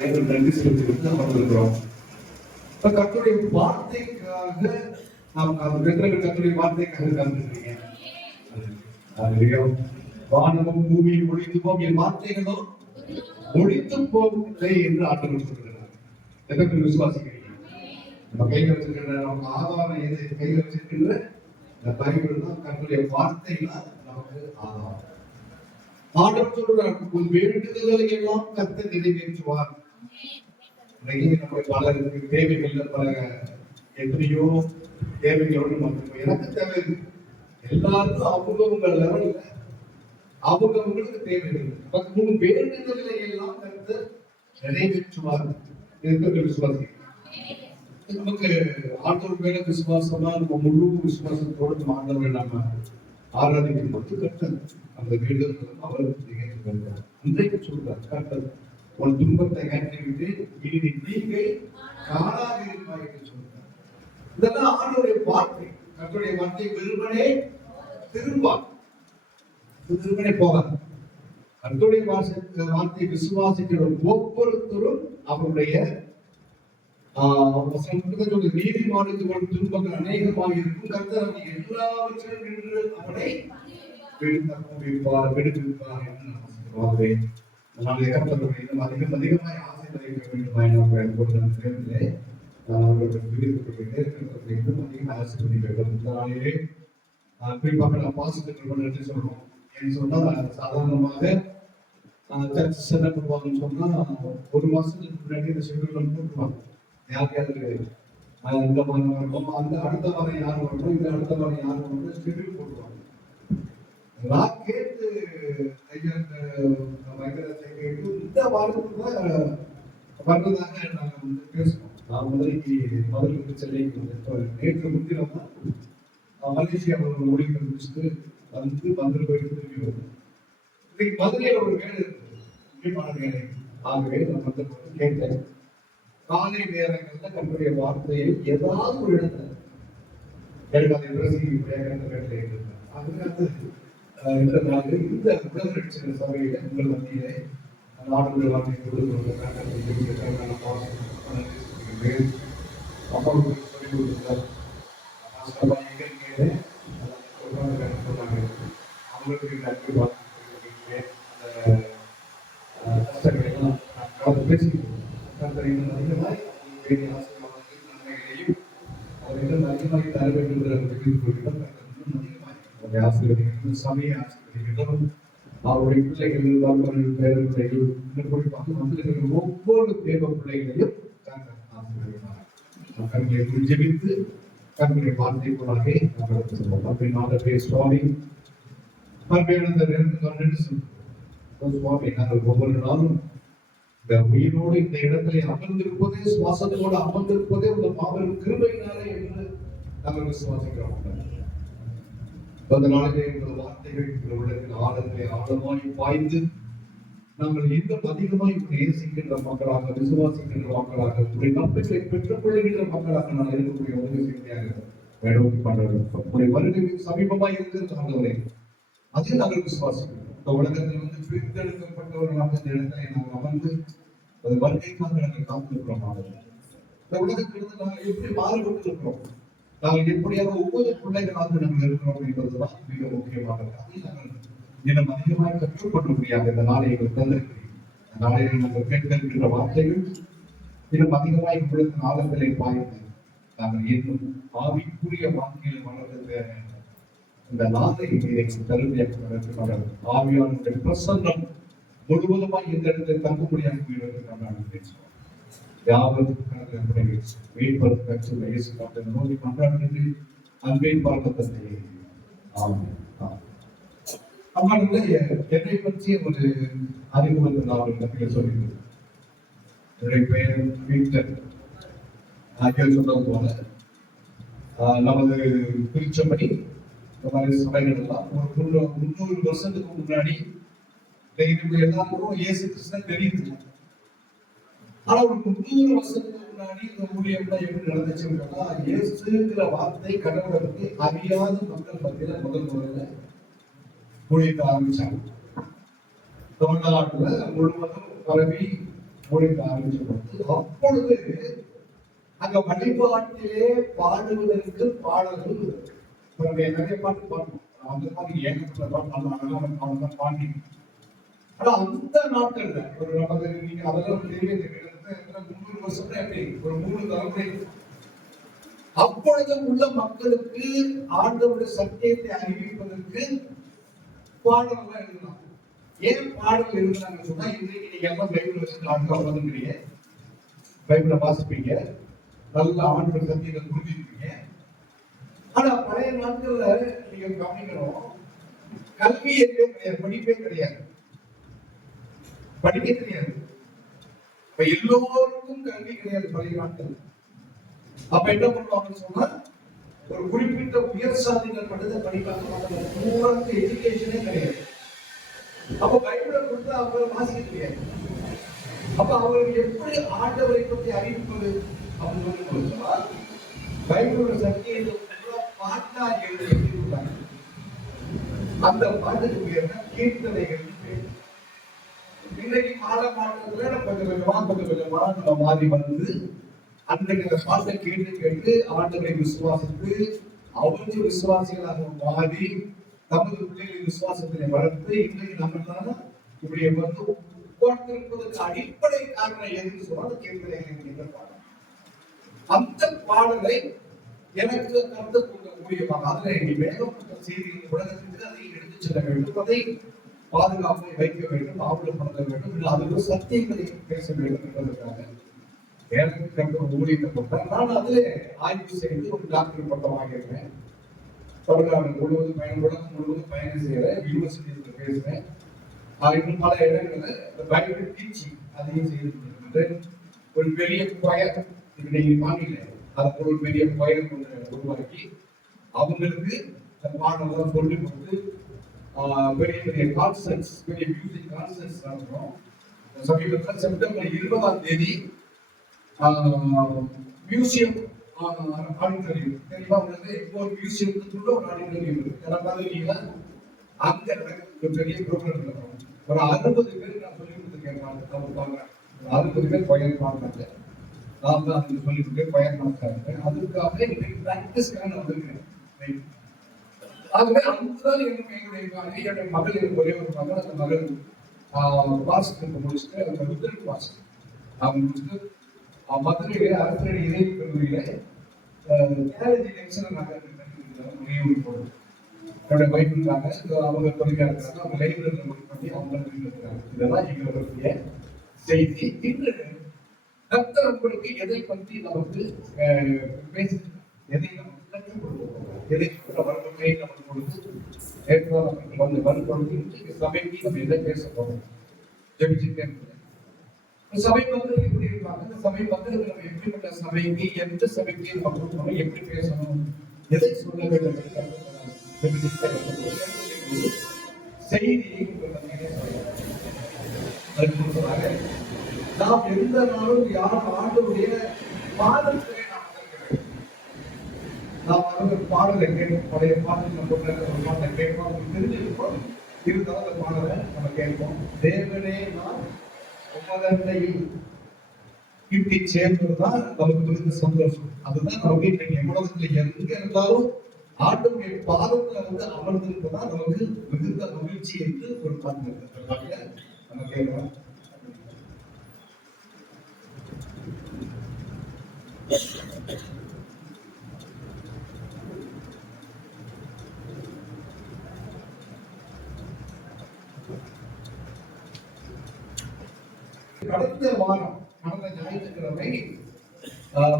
நன்றி செலுத்திட்டு வந்திருக்கிறோம். இப்ப கர்த்தருடைய வார்த்தைக்காக நாம் கர்த்தருடைய வார்த்தைக்காக காத்திருக்கீங்க. வானமும் பூமியும் ஒழித்து போகும், என் வார்த்தைகளும் ஒழித்து போகவில்லை என்று ஆண்டவர் சொல்கிறார். எத்தனை விசுவாசிக்கிறீங்க? நம்ம கையில் வச்சிருக்கிற நம்ம ஆதாரம் எது? கையில் வச்சிருக்கின்ற இந்த பைபிள் தான், கர்த்தருடைய வார்த்தைகள் நமக்கு ஆதாரம். ஆண்டவர் சொல்றார், உன் வேண்டுதல்களை எல்லாம் கர்த்தர் நிறைவேற்றுவார். நம்ம பலருக்கு தேவைகள் பல எத்தனையோ தேவைகளோடு நமக்கு எனக்கு தேவை எல்லாருக்கும் அவங்கவுங்க லெவல்ல அவங்கவுங்களுக்கு தேவைகள் வேண்டுதல்களை எல்லாம் கருத்து நிறைவேற்றுவார். விசுவாசி நமக்கு ஆண்டவர் மேல விசுவாசமா நம்ம முழு விசுவாசத்தோடு நம்ம ஆண்டவரை நாம ஆராதிக்கும் போது கர்த்தர் அந்த வேண்டுதல் அவருக்கு நிகழ்ச்சி அன்றைக்கு சொல்றார், கர்த்தர் உன் துன்பத்தை ஏற்றிவிட்டு இனி நீங்கை காணாது இருப்பாய் என்று சொல்றார். இதெல்லாம் ஆண்டவருடைய வார்த்தை. கர்த்தருடைய வார்த்தை வெறுமனே திரும்பனே போகாது. கர்த்தருடைய வார்த்தை விசுவாசிக்கிற ஒவ்வொருத்தரும் அவருடைய நீதிமானுக்கு ஒரு துன்பங்கள் அநேகமாக இருக்கும். கர்த்தர் அவனை எல்லாவற்றிலும் நின்று அவனை விடுவிப்பார் என்று நாம் சொல்லுவாங்க. நம்முடைய கர்த்தருடைய இன்னும் அதிகமாய் ஆசீர்வதிக்க வேண்டுமாய் இன்னும் அதிகமாக ஆசீர்வதிக்க வேண்டும். இந்த நாளிலே குறிப்பாக நாம் பாசிட்டிவ் நன்றி சொல்றோம். ஏன்னு சொன்னா சாதாரணமாக சர்ச் என்ன பண்ணுவாங்கன்னு சொன்னா ஒரு மாசத்துக்கு முன்னாடி இந்த ஷெட்யூல் போட்டுருவாங்க. யாருக்காவது இந்த வாரம் வரணும், அந்த அடுத்த வாரம் யார் வரணும், இந்த அடுத்த வாரம் யார் வரணும் ஷெட்யூல் போட்டுருவாங்க. நான் கேட்டு இந்த வாரத்துல வர்றதாக நாங்க வந்து பேசணும். நான் முதலுக்கு சென்னை நேற்று முன்தினம் மலேசியா மொழிகளை முடிச்சுட்டு வந்து போயிட்டு திரும்பி வரும். இன்னைக்கு மதுரையில் ஒரு வேலை இருக்குது, முக்கியமான வேலை. ஆகவே நான் வந்து கேட்டேன், காலை நேரங்கள்ல நம்முடைய வார்த்தையை ஏதாவது ஒரு இடத்துல எனக்கு அதை பிரசிக்க வேலை இருந்தேன். அதுக்காக இந்த நாளில் இந்த உலக சபையில உங்கள் மத்தியிலே நாடுகள் வார்த்தை கொடுக்கிறார். அம்மாவுக்கு சொல்லிக் கொடுத்தார். அவங்களுக்கு நன்றி வார்த்தை கஷ்டங்களை எல்லாம் பேசிக்கிறோம். அதிகமாய் நன்மைகளையும் அவர்கள் அதிகமாய் தர வேண்டும். ஆசிரியர்கள் சமய ஆசிரியர்களும் அவருடைய பிள்ளைகள் பேரப்பிள்ளைகள் வந்திருக்கிற ஒவ்வொரு தேவ பிள்ளைகளையும் கண்களை ஜெபித்து கண்களை வார்த்தை போலாக நம்மளுக்கு சுவாமி சுவாமி நாங்கள் ஒவ்வொரு நாளும் இந்த உயிரோடு இந்த இடத்துல அமர்ந்திருப்பதே, சுவாசத்தோடு அமர்ந்திருப்பதே ஒரு மாபெரும் கிருபையினாலே என்று நாங்கள் விசுவாசிக்கிறோம். அந்த நாளிலே உங்கள் வார்த்தைகள் உள்ளத்தில் ஆழங்களை ஆழமாய் பாய்ந்து நாங்கள் இன்னும் அதிகமாய் நேசிக்கின்ற மக்களாக, விசுவாசிக்கின்ற மக்களாக, உடைய நம்பிக்கை பெற்றுக் கொள்ளுகின்ற மக்களாக நான் இருக்கக்கூடிய உதவி செய்தியாக வேடோக்கி பண்ணுறோம். வருகை சமீபமாய் இருக்கிற ஆண்டவரே, அதை நாங்கள் விசுவாசிக்கிறோம். இந்த உலகத்தில் வந்து பிரித்தெடுக்கப்பட்டவர்களாக இந்த இடத்தை நாங்கள் அமர்ந்து அது வருகைக்காக நாங்கள் காத்திருக்கிறோம். இந்த உலகத்திலிருந்து நாங்கள் எப்படி மாறுபட்டிருக்கிறோம், நாங்கள் எப்படியாக ஒவ்வொரு பிள்ளைகளாக நாங்கள் இருக்கிறோம் என்பதுதான் மிக முக்கியமானது. அதை நாங்கள் இன்னும் அதிகமாக கற்றுக்கொள்ள முடியாது. இந்த நாளை எங்களுக்கு தந்திருக்கிறீர்கள். இந்த நாளையில் நாங்கள் கேட்க இருக்கின்ற வார்த்தைகள் இன்னும் அதிகமாக உங்களுக்கு ஆழங்களை பாய்ந்து நாங்கள் இன்னும் ஆவிக்குரிய வார்த்தைகளை வளர்ந்து இந்த நாளை தருமையாக ஆவியாளர்கள் பிரசன்னம் முழுவதுமாய் இந்த இடத்தில் தங்க முடியாது நாங்கள் பேசுவோம். என்னை பற்றிய ஒரு அறிமுகத்தை நான் சொல்லியிருந்தேன். என்னுடைய பெயர் வீட்டர். சொன்னது போல நமது திருச்சபடி இந்த மாதிரி சபைகள் எல்லாம் ஒரு 300 வருஷத்துக்கு முன்னாடி எல்லாருக்கும் இயேசு கிறிஸ்துவ தெரியுது. ஆனா ஒரு 300 வருஷத்துக்கு முன்னாடி இந்த ஊழியம்லாம் எப்படி நடந்துச்சுன்னா, இயேசுங்கிற வார்த்தை கடவுளை பற்றி அறியாத மக்கள் மத்தியில முதல்ல ஊழியத்தை ஆரம்பிச்சாங்க. தமிழ்நாட்டுல முழுவதும் பரவி ஊழியத்தை ஆரம்பிச்சபோது அப்பொழுது அங்க வழிபாட்டிலே பாடுவதற்கு பாடல்கள் நிறைய பாட்டு பாடணும். அந்த மாதிரி ஏகப்பட்ட பாட்டு அவன் பாடி. ஆனா அந்த நாட்கள்ல ஒரு நமக்கு நீங்க அதெல்லாம் தெரிய 300 வருஷம் எப்படி ஒரு 3 தலைமுறை அப்பொழுது உள்ள மக்களுக்கு ஆண்டவருடைய சத்தியத்தை அறிவிப்பதற்கு பாடல்கள் எழுதலாம். ஏன் பாடல் எழுதுனாங்கன்னு சொன்னா, இன்றைக்கு நீங்க எல்லாம் பைபிள் வச்சு ஆண்டுல உட்காந்துக்கிறீங்க, பைபிளை வாசிப்பீங்க, நல்ல ஆண்டவர் சத்தியத்தை புரிஞ்சுப்பீங்க. ஆனா பழைய நாட்கள்ல நீங்க கவனிக்கணும், கல்வி எதுவே கிடையாது, படிப்பே கிடையாது, படிக்க தெரியாது. இப்ப எல்லோருக்கும் கல்வி கிடையாது பழைய நாட்கள். அப்ப என்ன பண்ணுவாங்கன்னு சொன்னா, ஒரு குறிப்பிட்ட உயர் சாதிகள் மட்டும்தான் படிப்பாங்க, பூராக்கு எஜுகேஷனே கிடையாது. அப்ப பைபிளை கொடுத்து அவங்க வாசிக்க தெரியாது. அப்ப அவங்களுக்கு எப்படி ஆண்டவரை பற்றி அறிவிப்பது அப்படின்னு சொன்னா, பைபிளோட சத்தியத்தை பாட்டா எழுதிட்டாங்க. அந்த பாட்டுக்கு பேர் தான் கீர்த்தனைகள். இன்றைக்கு காலகட்டத்துல கொஞ்சம் கொஞ்சமா நம்ம மாறி வந்து அன்றைக்கு அந்த பாட்டை கேட்டு ஆண்டவரை விசுவாசித்து அவருக்கு விசுவாசிகளாக மாறி நமது பிள்ளைகளின் விசுவாசத்தினை வளர்த்து இன்றைக்கு நம்ம இப்படி வந்து உட்கார்ந்திருப்பதற்கு அடிப்படை காரணம் எதுன்னு சொன்னால் கீர்த்தனைகள் பாடல். அந்த பாடலை எனக்கு கருத்து ஊழியமாக அதில் வேகப்பட்ட செய்தி உலகத்திற்கு அதை எடுத்துச் செல்ல வேண்டும், அதை பாதுகாப்பை வைக்க வேண்டும், ஆவணப்படுத்த வேண்டும், அதுக்கு சத்தியங்களை பேச வேண்டும் என்பதற்காக எனக்கு ஊழியத்தை கொடுத்தார். நான் அதிலே ஆய்வு செய்து ஒரு டாக்டர் பட்டமாக இருக்கிறேன். தமிழ்நாடு முழுவதும் உலகம் முழுவதும் பயணம் செய்கிறேன், யூனிவர்சிட்டியில் பேசுறேன். இன்னும் பல இடங்களில் பைபிள் டீச்சிங் அதையும் செய்து ஒரு பெரிய கொயர் இன்னைக்கு வாங்கல, அது ஒரு பெரிய கொயர் உருவாக்கி அவங்களுக்கு பாடலாம் சொல்லி கொடுத்து பெரிய பெரிய கான்சர்ட்ஸ், பெரிய மியூசிக் கான்சர்ட்ஸ் நடத்துறோம். சமீபத்தில் செப்டம்பர் 20ஆம் தேதி மியூசியம் ஆடிட்டோரியம் தெரியுமா உங்களுக்கு? இப்போ ஒரு மியூசியத்துக்குள்ள ஒரு ஆடிட்டோரியம் இருக்கு, பார்த்தீங்கன்னா அங்க ஒரு பெரிய ப்ரோக்ராம் நடக்கும். ஒரு 60 பேர் நான் சொல்லி கொடுத்துருக்கேன், பாக்குறேன் 60 பேர் பயன் பாடுறாங்க. நான் தான் அதுக்கு சொல்லி கொடுத்து பயன் பார்த்தாங்க. அதுக்காக இன்னைக்கு பிராக்டிஸ்க்காக நான் வந்திருக்கேன். ஆகவே அதுதான் என்னுடைய மகள், எனக்கு ஒரே ஒரு மகள். அந்த மகள் வாசித்து முடிச்சுட்டு அந்த ருத்ரன் வாசித்து அவங்க முடிச்சுட்டு மதுரையில அரசடி இறை கல்லூரியில கேரளி லெக்சரர் நகர் போடுது. என்னுடைய வைஃப் இருக்காங்க, அவங்க தொழிலாக இருக்கிறாங்க, அவங்க லைப்ரரியில் ஒர்க் பண்ணி அவங்க இருக்காங்க. இதெல்லாம் எங்களுடைய செய்தி. இன்று கர்த்தர் உங்களுக்கு எதை பற்றி நமக்கு பேசி எதை நமக்கு கற்றுக் கொடுக்க, எதை வறுமை நமக்கு கொடுத்து ஏற்கனவே வந்து வறுபொழுது சபைக்கு நம்ம எதை பேச போறோம் ஜெபிச்சுட்டே. சபை மக்கள் எப்படி இருப்பாங்க, இந்த சபை மக்கள் நம்ம எப்படிப்பட்ட சபைக்கு, எந்த சபைக்கு நம்ம கொடுக்கணும், எப்படி பேசணும், எதை சொல்ல வேண்டும் செய்தியை நாம் எந்த நாளும் யார் ஆண்டவருடைய பாதத்திலே நாம் பாடலை கேட்போம். பழைய பாடல் நம்ம பாட்டை கேட்போம், தெரிஞ்சிருப்போம். இருந்தாலும் அந்த பாடலை நம்ம கேட்போம். தேவனே நாம் உமதண்டையில் கிட்டி சேர்ந்ததுதான் நமக்கு மிகுந்த சந்தோஷம். அதுதான் நமக்கு இன்னைக்கு உலகத்துல எங்க இருந்தாலும் ஆண்டவருடைய பாதத்துல வந்து அமர்ந்திருப்பதான் நமக்கு மிகுந்த மகிழ்ச்சி என்று ஒரு பாட்டு இருக்கு. நம்ம கேட்கிறோம். கடந்த வாரம் கடந்த ஞாயிற்றுக்கிழமை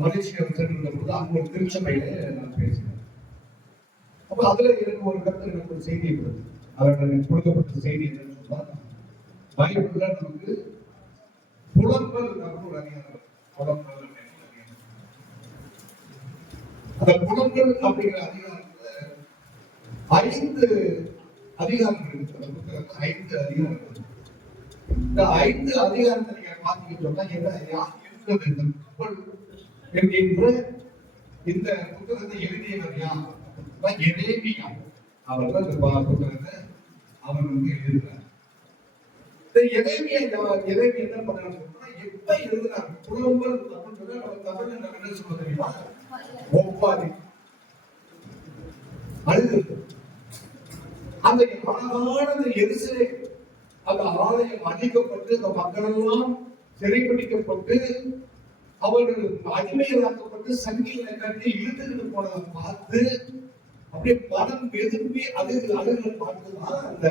மலேசியா சென்றிருந்த பொழுது அங்க ஒரு திருச்சபையில நான் பேசினேன். அப்ப அதுல எனக்கு ஒரு கருத்து, எனக்கு ஒரு செய்தி இருந்தது. அதோட எனக்கு கொடுக்கப்பட்ட செய்தி என்னன்னு சொன்னா, பைபிள்ல நமக்கு புலம்பல் அப்படின்னு ஒரு அதிகாரம். புலம்பல் அந்த புலம்பல் அப்படிங்கிற அதிகாரத்துல 5 அதிகாரங்கள் இருக்கு. அந்த புத்தகத்துல 5 அதிகாரங்கள் இருக்கு. இந்த 5 அதிகாரத்தை நீங்க பாத்தீங்கன்னு சொன்னா இந்த புத்தகத்தை எழுதியவர் யார்? எரேமியா. அவர் தான் இந்த புத்தகத்தை அவர் வந்து எழுதியிருக்கிறார். எதேமியா என்ன பண்றாங்க, எப்ப எழுதுறாங்க புலம்பல் அப்படின்னு நம்ம தமிழ்ல நம்ம என்ன சொல்ல தெரியுமா, ஒப்பாரி அழுது. அந்த அழகான எரிசலே அந்த ஆலயம் அழிக்கப்பட்டு அந்த மக்கள் எல்லாம் சிறைபிடிக்கப்பட்டு அவர்கள் அடிமைகளாக்கப்பட்டு சங்கில கட்டி இழுத்துக்கிட்டு போனதை பார்த்து அப்படியே பணம் வெதும்பி அழுகுற பார்த்துதான் அந்த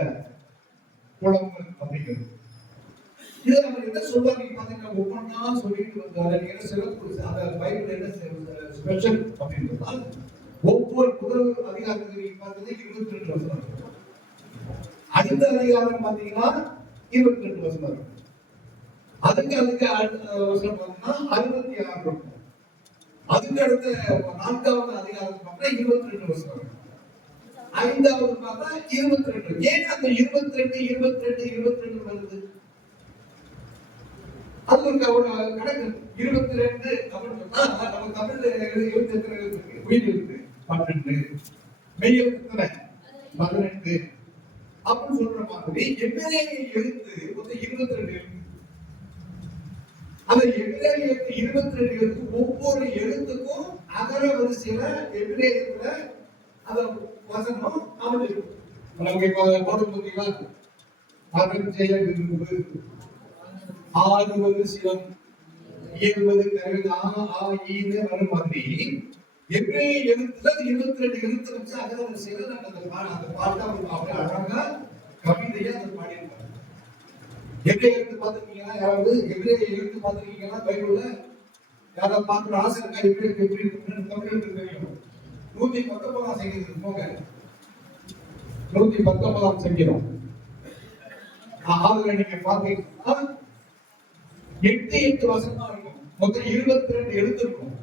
புலம்பல் அப்படிங்கிறது. இது அவர் என்ன சொல்றாரு பாத்தீங்கன்னா, ஒவ்வொன்றா சொல்லிட்டு வந்தாரு. என்ன சிறப்பு அந்த பைபிள் என்ன ஸ்பெஷல் அப்படின்றதால் ஒவ்வொரு முதல் அதிகாரத்தில் பார்த்தீங்கன்னா 22 வசனம், அடுத்த அதிகாரம் பாத்தீங்கன்னா 22 வசனம், அதுக்கு வசனம் பாத்தீங்கன்னா 66 இருக்கும். அதுக்கு அடுத்த 4வது அதிகாரம் பார்த்தா 22 வசனம், 5வது பார்த்தா 22. ஏன் அந்த 22 வருது? அது ஒரு கணக்கு. 22 அப்படின்னு சொன்னா நம்ம தமிழ்ல 28 இருக்கு, உயிர் இருக்கு 12, மெய் எழுத்து 18 அப்படின்னு சொல்ற மாதிரி எபிரேய எழுத்து மொத்தம் 22 எழுத்து. அந்த எபிரேய எழுத்து 22 எழுத்து ஒவ்வொரு எழுத்துக்கும் அகர வரிசையில எபிரேயத்துல அந்த வசனம் அமைஞ்சிருக்கும். நமக்கு இப்ப போட்டு பார்த்தீங்களா, அகர் செய்ய விரும்புவது 6 வரிசையம் 70 ஈன்னு வரும் மாதிரி எபிரேய எழுத்துல 22 எழுத்து வச்சு அகர வரிசையில நம்ம அந்த பாட்டை அப்படியே அழகா கவிதையா அதை பாடியிருக்காங்க. எபிரேய எழுத்து பார்த்துருக்கீங்கன்னா, யாராவது எபிரேய எழுத்து பார்த்துருக்கீங்கன்னா பைபிள்ல யாராவது பார்க்குற ஆசை இருக்கா? எப்படி இருக்குன்னு தமிழ் தெரியும். 119ஆம் சங்கீதத்துக்கு போங்க, 119ஆம் சங்கீதம். அதுல நீங்க பாத்தீங்கன்னா 8 வசனமா இருக்கும். மொத்தம் 22 எழுத்து இருக்கும்.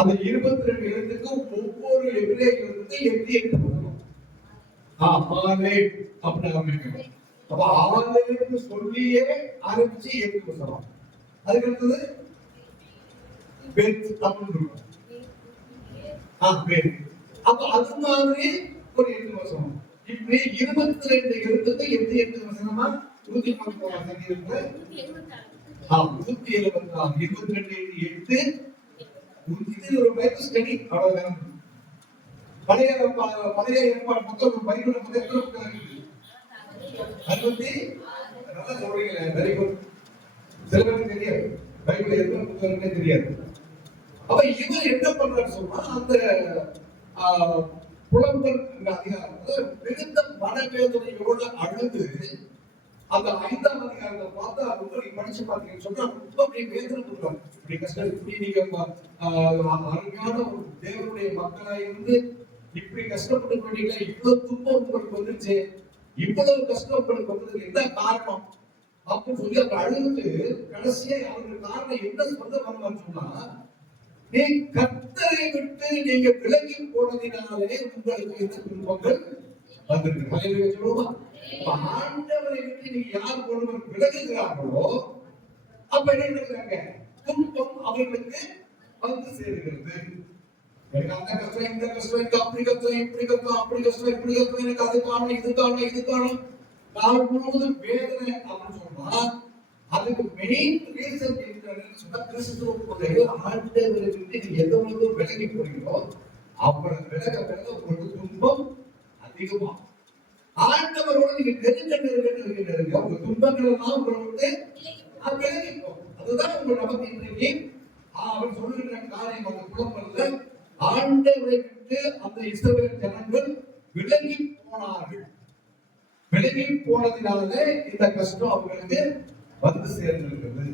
அந்த 22 எழுத்துக்கும் ஒவ்வொரு எபிரேய எழுத்துக்கும் 8 வசனம். ஆலே அப்படி ஆரம்பிக்கும். அப்ப ஆலேன்னு சொல்லியே ஆரம்பிச்சு 8 வசனம். அதுக்கு அடுத்தது பெத் அப்படின்னு இருக்கும். அப்ப அது மாதிரி ஒரு 8 வசனம். இப்படி 22 எழுத்துக்கு 8 வசனமா 119ஆம் சங்கீதத்துல 176 22 8 இது ஒரு பைபிள் ஸ்டடி. அவ்வளவுதான். பழைய ஏற்பாடு புத்தகம் பைபிள் புத்தகம் 66 நல்லா சொல்றீங்களே, வெரி குட். சில பேருக்கு தெரியாது பைபிள் எத்தனை புத்தகம்னே தெரியாது. அப்ப இவர் என்ன பண்றாரு சொன்னா, அந்த புலம்பல் அதிகாரத்துல மிகுந்த மனவேதனையோட அழுது அந்த 5ஆம் அதிகாரத்தை பார்த்தா ரொம்ப படிச்சு பார்த்தீங்கன்னு சொன்னா ரொம்ப அப்படியே வேதனைப்படுறாங்க. இப்படி கஷ்டம், இப்படி நீங்க அருமையான ஒரு தேவனுடைய மக்களா இருந்து இப்படி கஷ்டப்பட்டு போனீங்க, இவ்வளவு துன்பம் உங்களுக்கு வந்துருச்சு, இவ்வளவு கஷ்டம் உங்களுக்கு வந்ததுக்கு என்ன காரணம் அப்படின்னு சொல்லி அவங்க அழுது கடைசியா அவருக்கு காரணம் என்ன சொல்ல வரலாம்னு சொன்னா, நீ கர்த்தரை விட்டு நீங்க விலகி போனதினாலே உங்களுக்கு இந்த துன்பங்கள் வந்திருக்கு. சொல்லுவா, ஆண்டவரை விட்டு நீங்க யார் ஒருவர் விலகுகிறார்களோ அப்ப என்ன நடக்கிறாங்க, துன்பம் அவர்களுக்கு வந்து சேருகிறது. எனக்கு அந்த கஷ்டம், இந்த கஷ்டம், எனக்கு அப்படி கஷ்டம், இப்படி கஷ்டம், அப்படி கஷ்டம், இப்படி கஷ்டம், எனக்கு அது காரணம், இது காரணம், நாள் முழுவதும் வேதனை அப்படின்னு சொன்னா அதுக்கு மெயின் ரீசன் என்னன்னு சொன்னா, கிறிஸ்துவுக்குள்ளே ஆண்டவரை விட்டு நீங்க எவ்வளவு விலகி போறீங்களோ அவ்வளவு விலக உங்களுக்கு துன்பம் அதிகமா. ஆண்டவரோட நீங்க நெருங்க உங்க துன்பங்கள் எல்லாம் உங்களை விட்டு விலகிப்போம். அதுதான் உங்க நமக்கு இன்றைக்கு அவர் சொல்லுகிற காரியம். அந்த புலம்பல்ல ஆண்டவரை விட்டு அந்த இஸ்ரவேல் ஜனங்கள் விலகி போனார்கள். விலகி போனதினாலே இந்த கஷ்டம் அவர்களுக்கு வந்து சேர்ந்திருக்கிறது.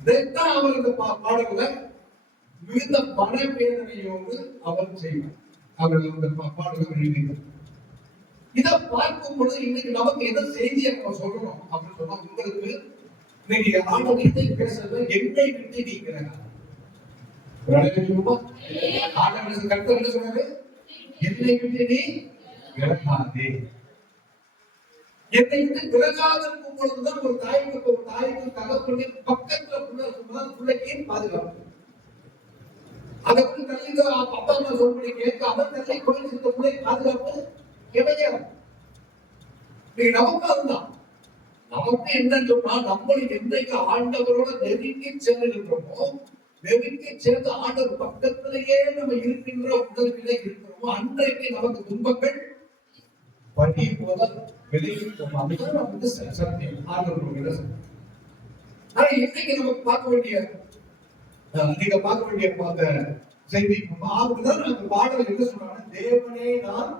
இதைத்தான் அவர் இந்த பாடல்ல மிகுந்த மனவேதனையோடு அவர் செய்வார். அவர் இந்த பாடல்கள் எழுதினார். இதை பார்க்கும் பொழுது இன்னைக்கு நமக்கு எதை செய்தியை நம்ம சொல்லணும் அப்படின்னு சொன்னா, உங்களுக்கு இன்னைக்கு ஆண்டவரை பேசுறது என்னை விட்டு நீங்கிறாங்க. கருத்து என்ன சொன்னாரு, என்னை விட்டு நீ விலகாதே. என்னை விட்டு விலகாதிருக்கும் பொழுதுதான் ஒரு தாய்க்கு தகப்பனுடைய பக்கத்துல பிள்ளைக்கு பாதுகாப்பு. அதை வந்து தள்ளி அப்பா அம்மா சொல்படி கேட்க அவன் தள்ளி குறைஞ்சிருக்க பிள்ளை பாதுகாப்பு கிடையாது. நமக்கு அதுதான் நமக்கு என்ன சொன்னா, நம்மளுக்கு என்றைக்கு ஆண்டவரோட நெருங்கி செல்லுகின்றோமோ, நெருங்கி சேர்ந்த ஆண்டவர் பக்கத்திலேயே நம்ம இருக்கின்ற உணர்விலே இருக்கிறோமோ, அன்றைக்கு நமக்கு துன்பங்கள் பணி போல விலகி போகும். அதுதான் நமக்கு சத்தியம், ஆண்டவருடைய சத்தியம். ஆனா இன்னைக்கு நமக்கு பார்க்க வேண்டிய நீங்க பார்க்க வேண்டிய அந்த செய்தி அதுதான் அந்த பாடல் என்ன சொல்றாங்க, தேவனே நான்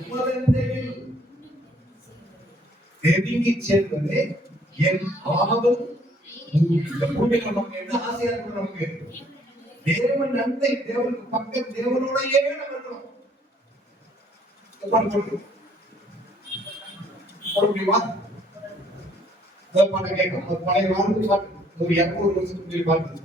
உமதண்டையில் நெருங்கி சேர்வதே என் ஆவல். இந்த பூமியில நமக்கு என்ன ஆசையா இருக்கும், நமக்கு தேவன் நன்மை, தேவனுக்கு பக்கம், தேவனோடையே நம்ம இருக்கணும். முடியுமா? பாட்டை கேட்கும் பழைய வாழ்ந்து பாட்டு, ஒரு 200 வருஷத்துக்கு பாட்டு.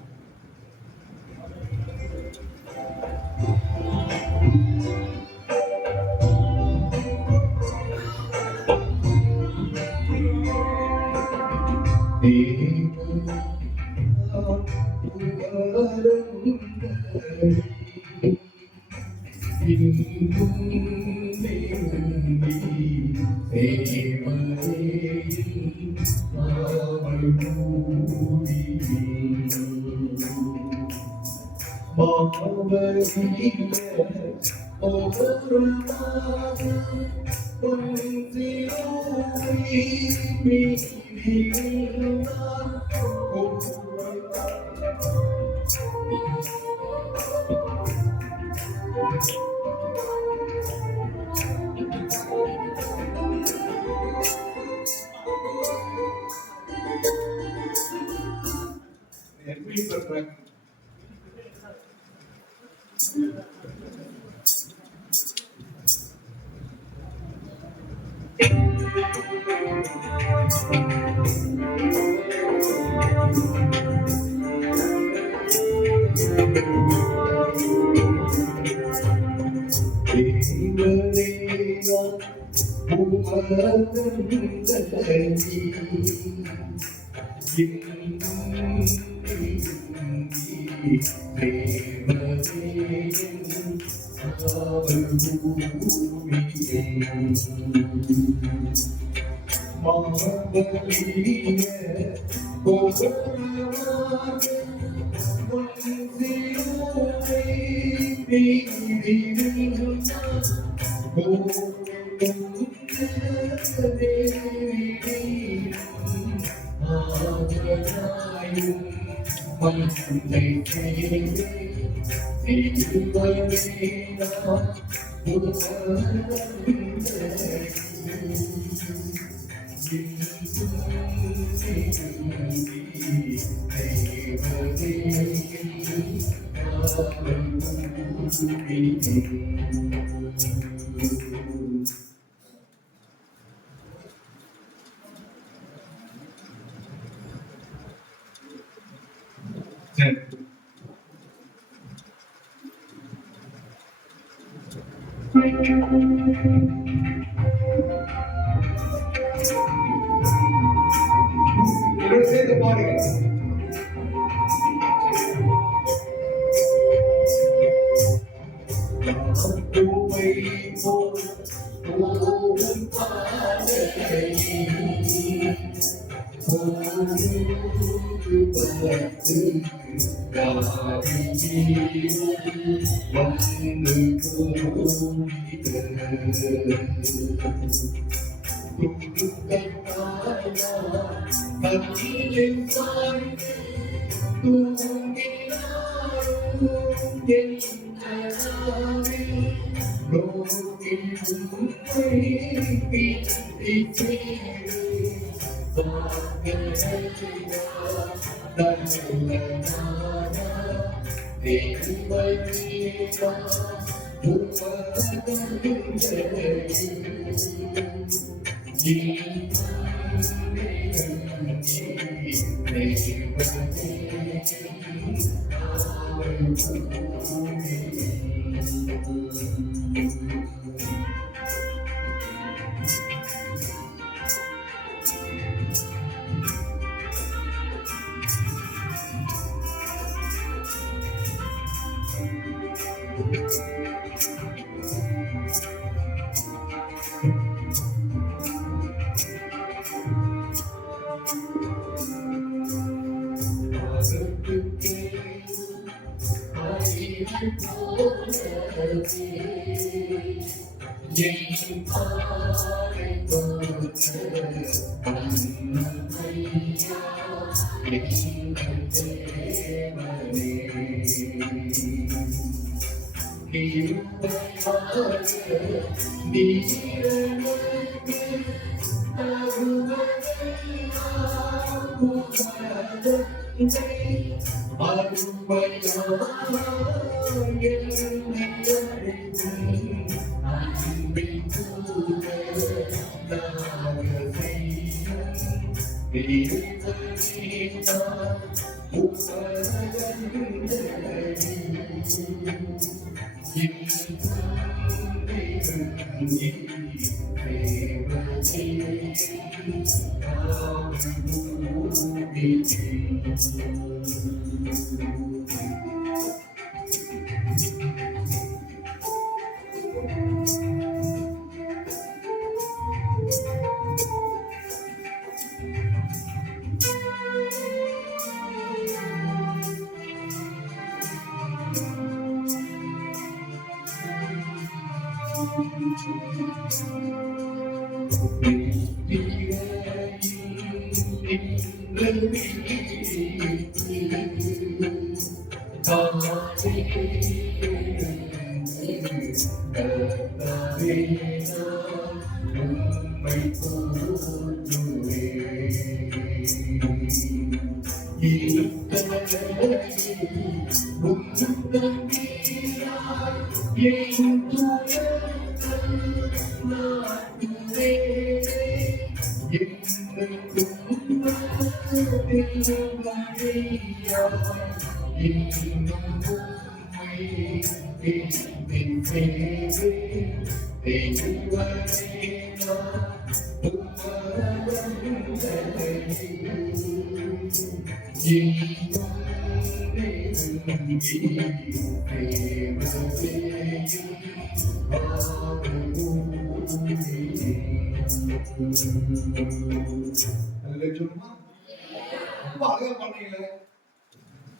சேர்ந்து பாருங்க.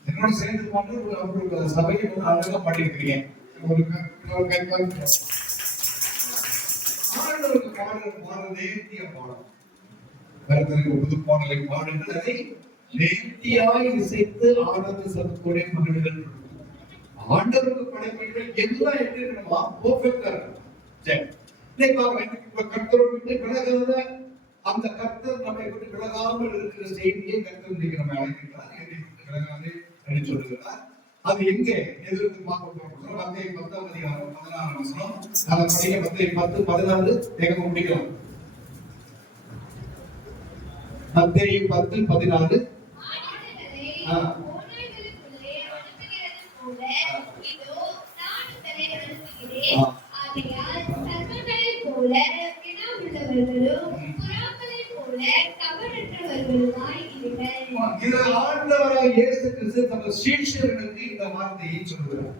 என்னோட சேர்ந்து பாட்டு சபையை அழகா பாடியிருக்கிறீங்க. ஆண்டவருக்கு பாடல் நேர்த்திய பாடம். கர்த்தருக்கு புது பாடலை பாடுங்கள், அதை நேர்த்தியாய் இசைத்து ஆனந்த சத்தத்தோட மகிழ்வுகள். ஆண்டவருக்கு படைப்புகள் எல்லாம் எப்படி இருக்கணுமா? பெர்ஃபெக்ட்டா இருக்கணும். சரி, கர்த்தரோடு விட்டு விலகாத அந்த கர்த்தர் நம்மை விட்டு விலகாமல் இருக்கிற செய்தியை கர்த்தர் இன்னைக்கு நம்ம அழைக்கிறார். விலகாது என்று சொல்லுகிறார். அது எங்கே எதிர்த்து பார்க்க போறோம்? மத்தேயு 10ஆம் அதிகாரம் 16ஆம் வசனம். அதை படிக்க மத்தேயு 10:14 தேக முடிக்கலாம். மத்தேயு 10:14. ஆண்டவராகிய இயேசு கிறிஸ்து தங்கள் சீஷர்களுக்கு இந்த வார்த்தையை சொல்லுகிறார்.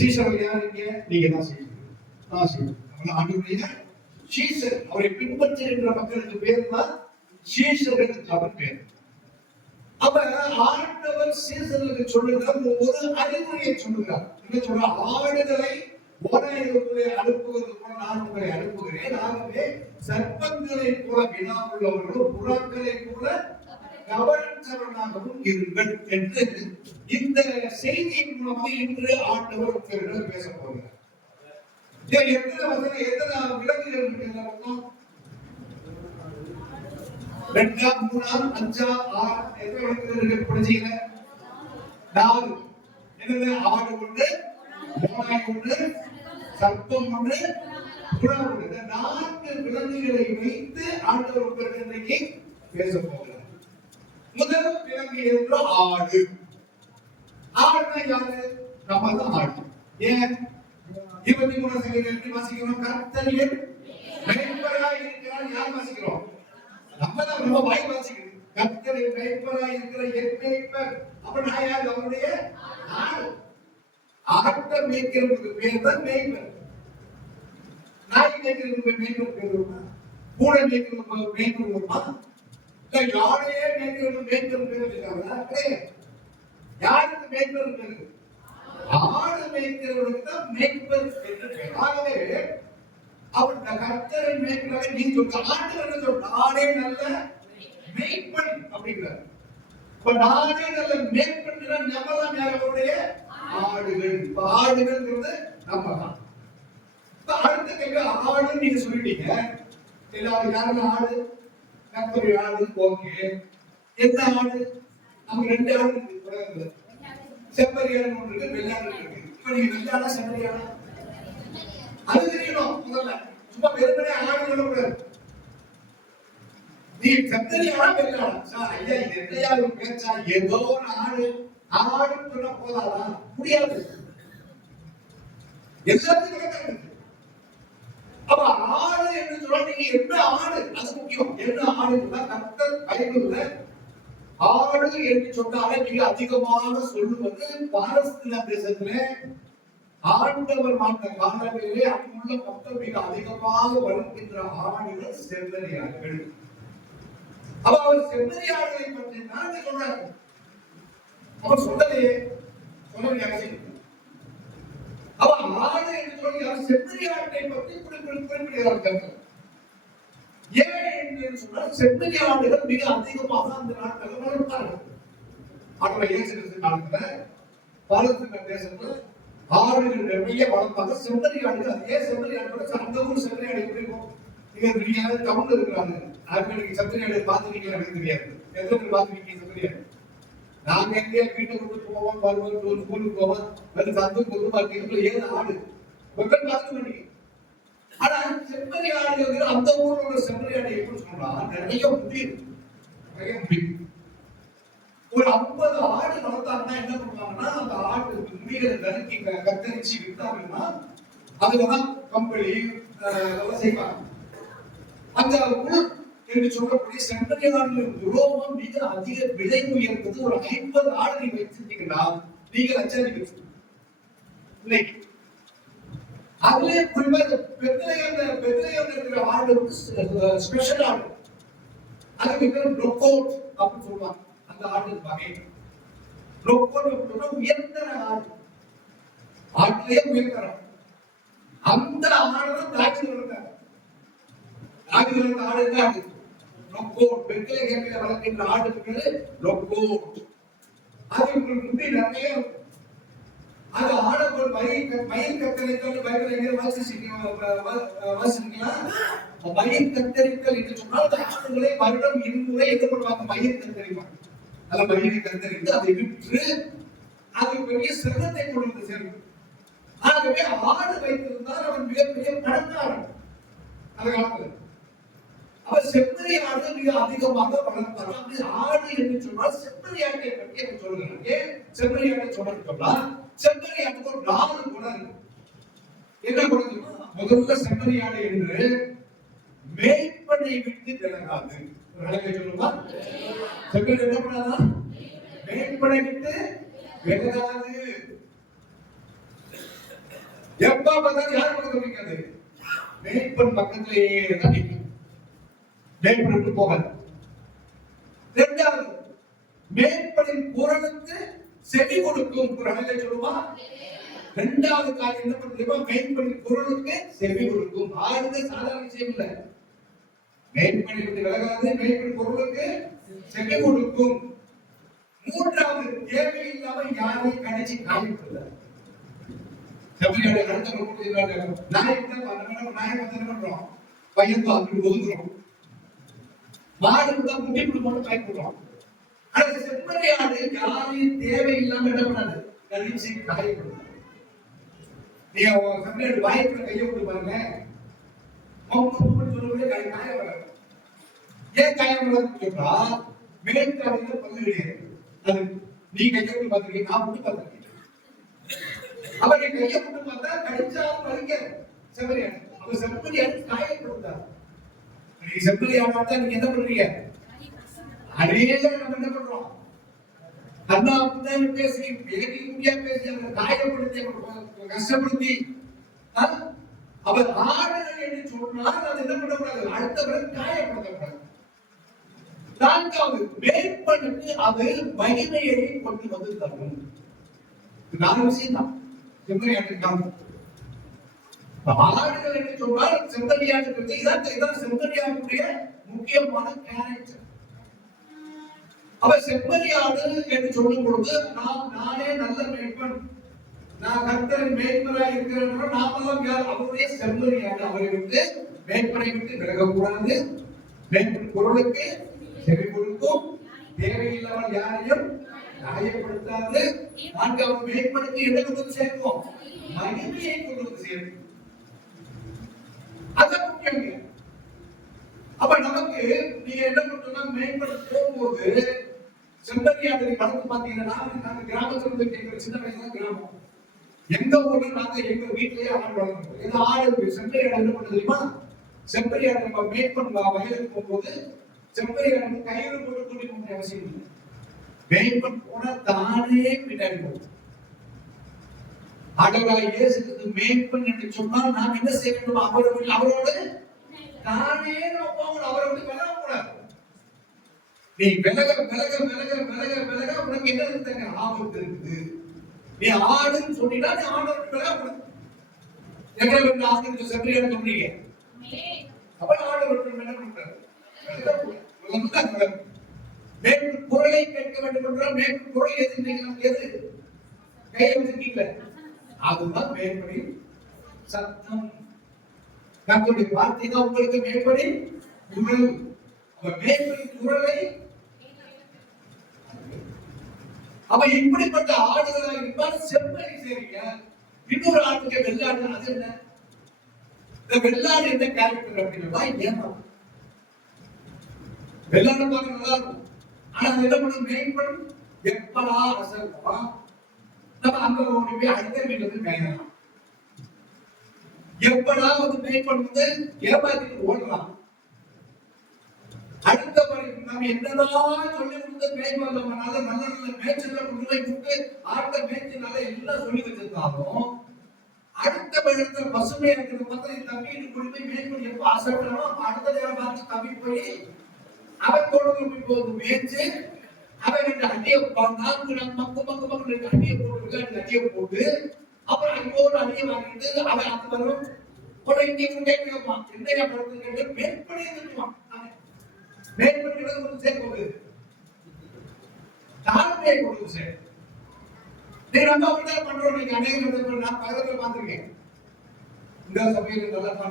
சீஷர்கள் யாருங்க? நீங்க தான் சீஷர். ஆண்டவருடைய சீஷர், அவரை பின்பற்றுகின்ற மக்களுக்கு பேர் தான் சீஷர்கள். அவர் பேர். அப்ப ஆண்டவர் சீஷர்களுக்கு சொல்லுகிறார், ஒரு அறிவுரையை சொல்லுகிறார். என்ன சொல்ற? ஆடுகளை ஓநாய்களுக்குள்ளே அனுப்புவது போல நான் உங்களை அனுப்புகிறேன். ஆகவே சர்ப்பங்களை போல வினாவுள்ளவர்களும் புறாக்களை போல கவனச்சவனாகவும் இருங்கள் என்று இந்த செய்தியின் மூலமாக இன்று ஆண்டவர் உங்களிடம் பேச போகிறார். எத்தனை வசனம், எத்தனை விலங்குகள் இருக்கு? 2, 3, 5, 6 எத்தனை விலங்குகள் இருக்கு? படிச்சீங்க? 4. என்னது? ஆடு ஒன்று, ஓநாய் ஒன்று, சர்ப்பம் ஒன்று, புறா ஒன்று. இந்த 4 விலங்குகளை வைத்து ஆண்டவர் உங்களுக்கு இன்னைக்கு பேச போகிறார். முதல் விலங்கு என்று ஆடு. ஆடுனா யாரு? நம்ம தான் ஆடு. ஏன் 23 சங்கீதத்தில் வாசிக்கிறோம், கர்த்தர் என் மேய்ப்பராய் இருக்கிறார். யார் வாசிக்கிறோம்? நம்ம தான். நம்ம வாய் வாசிக்கிறோம், கர்த்தர் என் மேய்ப்பராய் இருக்கிற என் மேய்ப்பர். அப்ப நான் யார்? அவருடைய ஆடு. ஆட்டை மேய்க்கிறவங்களுக்கு பேர் தான் மேய்ப்பர். நாய் மேய்க்கிறவங்களுக்கு மேய்ப்பர் பேர் வருமா? பூனை மேய்க்கிறவங்களுக்கு மேய்ப்பர் வருமா? யாரையே மேய்க்கிறவங்க மேய்ப்பர் பேர் இருக்காங்களா? யாருக்கு மேய்ப்பர் பேரு? மேய்க்கிறவனுக்கு தான் மேய்ப்பர் என்று பெயர். ஆகவே அவர் கர்த்தரை மேய்க்கிறாங்க. நீ சொல்ற ஆண்டவர் என்ன சொல்ற? நானே நல்ல மேய்ப்பன் அப்படிங்கிறார். இப்ப நானே நல்ல மேய்ப்பன் நம்மதான் யாருடைய ஆடுகள். ஆடுகள்ங்கிறது நம்ம தான். அடுத்த கேள்வி, ஆடுன்னு நீங்க சொல்லிட்டீங்க. எல்லாரும் யாரும் ஆடு, கர்த்தருடைய ஆடு. ஓகே, எந்த ஆடு? நமக்கு 2 ஆடு இருக்கு. செம்மறியாடு ஒன்று இருக்கு, வெள்ளாடு இருக்கு. இப்ப நீங்க வெள்ளாடா செம்மறியாடா? அது தெரியணும் முதல்ல. சும்மா வெறுமனே ஆடு சொல்லக்கூடாது. நீ செம்மறியாடா வெள்ளாடா? சார் ஐயா இது என்னையா ஒரு பேச்சா? ஏதோ ஒரு ஆடு ஆடுன்னு சொன்னா போதாதா? முடியாது. எல்லாத்துக்கும் கணக்கு. அப்ப ஆடு என்று சொல்ல நீங்க என்ன ஆடு? அது முக்கியம். என்ன ஆடுன்னா கர்த்தர் பைபிள்ல ஆடு என்று சொன்னாலே மிக அதிகமாக சொல்லுவது பாலஸ்தீன தேசத்திலே ஆண்டவர் வாழ்ந்த காலங்களிலே அங்குள்ள மக்கள் மிக அதிகமாக வளர்க்கின்ற ஆடுகள் செம்மறியாடுகள். அப்ப அவர் செம்மறியாடுகளை பற்றி நான் சொல்றாரு. அவர் சொல்லலையே, சொல்ல அவ ஆடு என்று சொல்லி அவர் செம்மறியாட்டை பற்றி குறிப்பிடுகிறார்கள். ஏன் என்று சொன்னால் செம்மறியாடுகள் மிக அதிகமாக அந்த நாட்களில் வளர்ப்பார்கள். ஆனால் இயேசு காலத்துல பாலஸ்தீன தேசத்துல ஆடுகள் நிறைய வளர்ப்பாங்க. செம்மறியாடுகள் அதே செம்மறியாடுகள் அந்த ஊர் செம்மறியாடு எப்படி இருக்கும்? நீங்க டவுன்ல இருக்கிறாங்க, அவங்களுக்கு செம்மறியாடு பார்த்துருக்கீங்களா? எனக்கு தெரியாது. எத்தனை பேர் பார்த்துருக்கீங்க செம்மறியாடு? நாங்க எங்கேயா வீட்டை கொண்டு போவோம், வருவோம், ஸ்கூலுக்கு போவோம், அது சந்து பொதுவாக ஏழு ஆடு மக்கள் பார்க்க மாட்டீங்க. ஆனா செம்மறி ஆடுகள் அந்த ஊர்ல உள்ள செம்மறி ஆடு எப்படி சொன்னா நிறைய முடியும். ஒரு 50 ஆடு வளர்த்தாங்கன்னா என்ன பண்ணுவாங்கன்னா அந்த ஆடு முடிகளை நறுக்கி கத்தரிச்சு விட்டாங்கன்னா அதுலதான் கம்பளி அதெல்லாம் செய்வாங்க. அந்த உள் என்று சொல்லக்கூடிய செம்மறி ஆடுகளின் உலோகம் மிக அதிக விலை உயர்ந்தது. ஒரு 50 ஆடு நீங்க வச்சிருந்தீங்கன்னா நீங்க லட்சாதிபதி. அதுலயே குறிப்பா பெத்லகேம் இருக்கிற ஆடு ஸ்பெஷல் ஆடு. அதுக்கு பேர் லோகோட் அப்படின்னு சொல்லுவாங்க. அந்த ஆடு வகை லோகோட் உயர்ந்த ஆடு, ஆட்டிலேயே உயர்ந்தரம். அந்த ஆடுதான் தாக்கி வளர்ந்தாங்க. தாக்கி வளர்ந்த ஆடு என்ன ஆடு? லோகோட். பெத்லகேமில் வளர்க்கின்ற ஆடுக்கு பேரு லோகோட். அது உங்களுக்கு முடி நிறைய அது ஆடப்போல் மயில் கத்தரித்தல் பைபிள் எங்க வாசிச்சீங்களா? மயில் கத்தரித்தல் என்று சொன்னால் ஆடுகளை வருடம் 2 முறை என்ன பண்ணுவாங்க? மயில் கத்தரிப்பாங்க. அந்த மயிலை கத்தரித்து அதை விற்று அது பெரிய சிரமத்தை கொண்டு வந்து சேர்க்கும். ஆகவே ஆடு வைத்திருந்தால் அவன் மிகப்பெரிய பணக்காரன் அந்த காலத்துல. அவர் செம்மறி ஆடு மிக அதிகமாக வளர்ப்பார். ஆடு என்று சொன்னால் செம்மறி ஆட்டை பற்றி அவர் சொல்லுகிறார். ஏன் செம்மறி ஆட்டை சொல்றது சொன்னா செம்மறி ஆட்டுக்கு ஒரு 4 குணம் இருக்கு. என்ன குணம்? முதல்ல செம்மறி ஆடு என்று மேய்ப்பனை விட்டு விலகாது. சொல்லுவா செம்மறி என்ன பண்ணாதா? மேய்ப்பனை விட்டு விலகாது. எப்ப பார்த்தாலும் யார் பக்கத்துல நிற்காது? மேய்ப்பன் பக்கத்திலேயே தான் நிற்கும். மேய்ப்பனுக்கு போகாது. இரண்டாவது, மேய்ப்பனின் குரலுக்கு செவி கொடுக்கும். குரலை சொல்லுமா? இரண்டாவது காரியம் என்ன பண்ணுறோம்? மேய்ப்பனின் குரலுக்கு செவி கொடுக்கும். ஆடுது சாதாரண விஷயம் இல்லை. மேய்ப்பனை விட்டு விலகாது, மேய்ப்பனின் குரலுக்கு செவி கொடுக்கும். மூன்றாவது, தேவையில்லாம யாரையும் கடிச்சு காயப்படுது. செம்மறியாடு அடுத்த நாய் பண்றோம், பையன் அப்படி ஒதுக்குறோம். மாடு தான் முட்டி போட்டு பயப்படுறோம். ஆனா செம்மறியாடு யாரையும் தேவையில்லாம என்ன பண்ணாது? கடிச்சு காயப்படுது. நீங்க செம்மறியாடு வாய்ப்புல கையை விட்டு பாருங்க, சொல்லும்போது காயம் வராது. ஏன் காயம் வராதுன்னு சொன்னா மேற்காலையில பங்கு கிடையாது. அது நீ கையை விட்டு பார்த்துருக்கீங்க, நான் விட்டு பார்த்துருக்கேன். அவன் நீ கையை விட்டு பார்த்தா கடிச்சாலும் வலிக்காது செம்மறியாடு. அவன் செம்மறியாடு காயப்படுத்தாரு. நீ செம்மறியாடு நீங்க என்ன பண்றீங்க? அதே நம்ம என்ன பண்றோம்? அண்ணா அப்படிதான் பேசி பேசி முடியா பேசி அவரை காயப்படுத்தி கஷ்டப்படுத்தி அவர் ஆடுகள் என்று சொன்னால் அது என்ன பண்ணக்கூடாது? அடுத்தவரை காயப்படுத்தக்கூடாது. நான்காவது, மேற்பனுக்கு அது மகிமையை கொண்டு வந்து தரும். 4 விஷயம் தான். செம்மறியாட்டுக்காக. ஆடுகள் என்று சொன்னால் செம்மறியாட்டுக்கு இதான் செம்மறியாட்டுடைய முக்கியமான கேரக்டர். அவ செம்மறியாடு என்று சொல்லும் பொழுது நானே நல்ல மேய்ப்பன், நான் கர்த்தரின் மேய்ப்பராய் இருக்கிறேன், நாமெல்லாம் யார்? அவருடைய செம்மறியாடு. அவரை விட்டு மேய்ப்பனை விட்டு விலகக்கூடாது, மேய்ப்பன் குரலுக்கு செவி கொடுக்கும், தேவையில்லாமல் யாரையும் காயப்படுத்தாது. நான்கு அவர் மேய்ப்பனுக்கு என்ன கொண்டு சேர்ப்போம்? மகிமையை கொண்டு வந்து சேர்ப்போம். அதான் முக்கியம். அப்ப நமக்கு நீங்க என்ன பண்றோம்னா, மேய்ப்பன் போகும்போது செம்மறியாடு படத்து பாத்தீங்கன்னா, நாங்க கிராமத்துல இருந்து கேட்கிற சின்ன வயசுல கிராமம், எங்க ஊர்ல நாங்க எங்க வீட்லயே ஆடு வளர்க்கணும். இந்த ஆடு செம்மறியாடு என்ன பண்ண தெரியுமா? செம்மறியாடு நம்ம மேய்ப்பன் வயலுக்கு போகும்போது செம்மறியாடு கயிறு போட்டு கூட்டிட்டு போக அவசியம் இல்லை. மேய்ப்பன் போனா தானே பின்னாடி போகும். ஆண்டவராகிய இயேசு கிறிஸ்து மேய்ப்பன் என்று சொன்னால் நாம் என்ன செய்ய வேண்டும்? அவரோடு தானே நம்ம போகணும். அவரை விட்டு விலகக்கூடாது. நீ விலக விலக விலக விலக விலக உனக்கு என்ன இருக்குங்க? ஆபத்து இருக்குது. நீ ஆடுன்னு சொன்னீங்கன்னா நீ ஆண்டவரை விட்டு விலகக்கூடாது. எங்களை விட்டு ஆசிரியர் செம்மறியாடு சொன்னீங்க, அப்ப ஆண்டவரை விட்டு என்ன பண்றாரு? மேற்கு குரலை கேட்க வேண்டும் என்றால் மேற்கு குரல் எது? எது கையை வச்சிருக்கீங்கள? அதுதான் மேற்படி சத்தம். கர்த்தருடைய வார்த்தை தான் உங்களுக்கு மேற்படி குரல். மேற்படி குரலை அப்ப இப்படிப்பட்ட ஆடுகளாக இருப்பார் செம்மறி. சரிங்க, இன்னொரு ஆட்டுக்கு வெள்ளாடு. அது என்ன? இந்த வெள்ளாடு என்ன கேரக்டர் அப்படின்னா ஏமாம். வெள்ளாடு பார்க்க நல்லா இருக்கும், ஆனா என்ன பண்ணும்? மேய்ப்பன் எப்படா அசல்வா நம்ம அங்க ஓடி போய் அடுத்த வீட்டுல மேயலாம். எப்படா வந்து மேய்ப்பன் வந்து ஏமாத்திட்டு ஓடலாம். அடுத்த முறை நம்ம என்னதான் சொல்லி கொடுத்த மேய்ப்பன் நம்ம நல்ல நல்ல நல்ல மேய்ச்சல கொண்டு போய் கொடுத்து ஆட்ட மேய்ச்சனால எல்லாம் சொல்லி வச்சிருந்தாலும் அடுத்த வருடத்துல பசுமையா இருக்கிற பார்த்தா தம்பிட்டு கொண்டு போய் மேய்ப்பன் எப்ப அசல்றானோ அடுத்த நேரம் பார்த்து தம்பி போய் அவன் தோட்டத்துல போய் மேய்ச்சு அவன் ரெண்டு அடியை ரெண்டு அடியை போட்டு அடியை போட்டு அப்புறம் ஐயோடு அடியை வாங்கிட்டு அவன் அந்த வரும் கேட்பான். என்னையா படுத்து மேற்படியே திட்டுவான். மேற்படிக்கிறது கொஞ்சம் சேர்ப்பது தாழ்மையை கொண்டு சேர். நீங்க நம்ம அப்படிதான் பண்றோம். நீங்க அநேக நான் பக்கத்துல பார்த்திருக்கேன். இந்த சபையில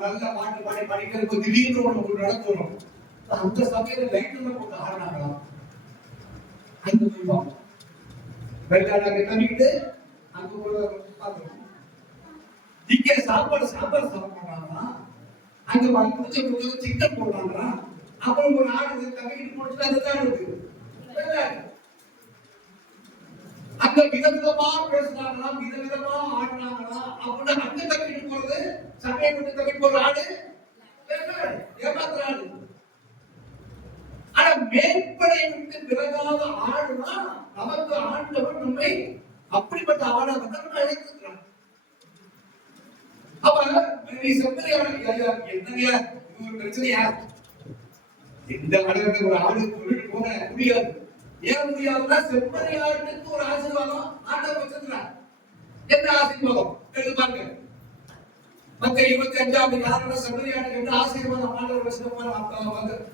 நல்ல பாட்டு பாடி படிக்கிறது திடீர்னு ஒன்று நடத்துறோம். அந்த சபையில லைட்ல போட்டு ஆடினாங்களாம். அங்க போய் வெள்ளாடாக தண்ணிக்கிட்டு அங்க போய் இங்க சாப்பாடு சாப்பிடுறாங்களா, அங்க வந்து சிக்கன் போடுறாங்களா, அப்புறம் ஒரு ஆடு தண்ணிக்கிட்டு போட்டு அதுதான் இருக்கு. அங்க விதவிதமா பேசுறாங்களா, விதவிதமா ஆடுறாங்களா அப்படின்னு அங்க தண்ணிக்கிட்டு போறது சபையை விட்டு தண்ணி போற ஆடு ஏமாத்துறாரு. ஆனா மேற்படை விட்டு விலகாத ஆடுனா நமக்கு ஆண்டவர் நம்மை அப்படிப்பட்ட ஆடாக தான் அழைத்திருக்கிறார். அப்ப நீ செம்மறியாடு என்னங்க இது ஒரு பிரச்சனையா? இந்த ஆடு ஒரு ஆடு கொண்டுட்டு போக முடியாது. ஏன் முடியாதுன்னா செம்மறியாடுக்கு ஒரு ஆசீர்வாதம் ஆண்டவர் வச்சிருக்கிறார். என்ன ஆசீர்வாதம் பாருங்க. மத்திய 25 அதிகாரம் செம்மறியாடுக்கு என்ன ஆசீர்வாதம் ஆண்டவர் வச்சிருப்பார்.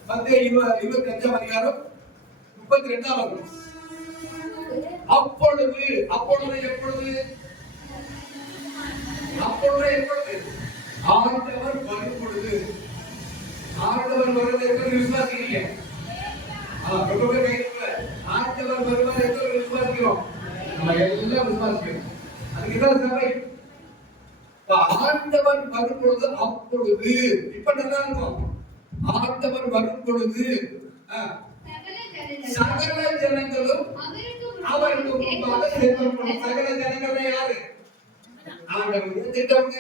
மத்திய 25 அதிகாரம் 32 அப்பொழுது அப்பொழுது எப்பொழுது அப்பொழுது எப்பொழுது ஆண்டவர் வரும் பொழுது. ஆண்டவர் வருவது எப்படி விசுவாசிக்கிறீங்க? ஆண்டவர் வருவார் எப்படி விசுவாசிக்கிறோம்? நம்ம எல்லாம் விசுவாசிக்கிறோம். அதுக்குதான் சபை. ஆண்டவர் வரும் பொழுது அப்பொழுது இப்ப நல்லா இருக்கும். ஆண்டவர் வரும் பொழுது சகல ஜனங்களும் அவருக்கு முன்பாக சேர்க்கப்படும். சகல ஜனங்கள் யாரு? ஆண்டவர் ஏத்துட்டவங்க,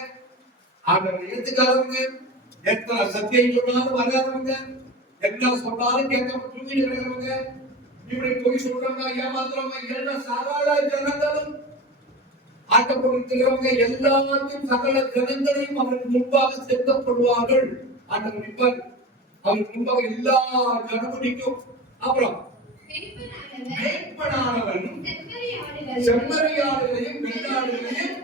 ஆண்டவர் ஏத்துக்காதவங்க, எத்தனை சத்தியம் சொன்னாலும் வராதவங்க, என்ன சொன்னாலும் கேட்காம தூங்கிட்டு இருக்கிறவங்க, இப்படி போய் சொல்றாங்க, ஏமாத்துறவங்க, எல்லாம் சகல ஜனங்களும் ஆட்டப்படுத்துகிறவங்க எல்லாத்தையும் சகல ஜனங்களையும் அவருக்கு முன்பாக சேர்க்கப்படுவார்கள். ஆண்டவர் நிற்பார். அவருக்கு முன்பாக எல்லா ஜனமும் நிற்கும். அப்புறம் மேய்ப்பனானவன் செம்மறியாடுகளையும் வெள்ளாடுகளையும்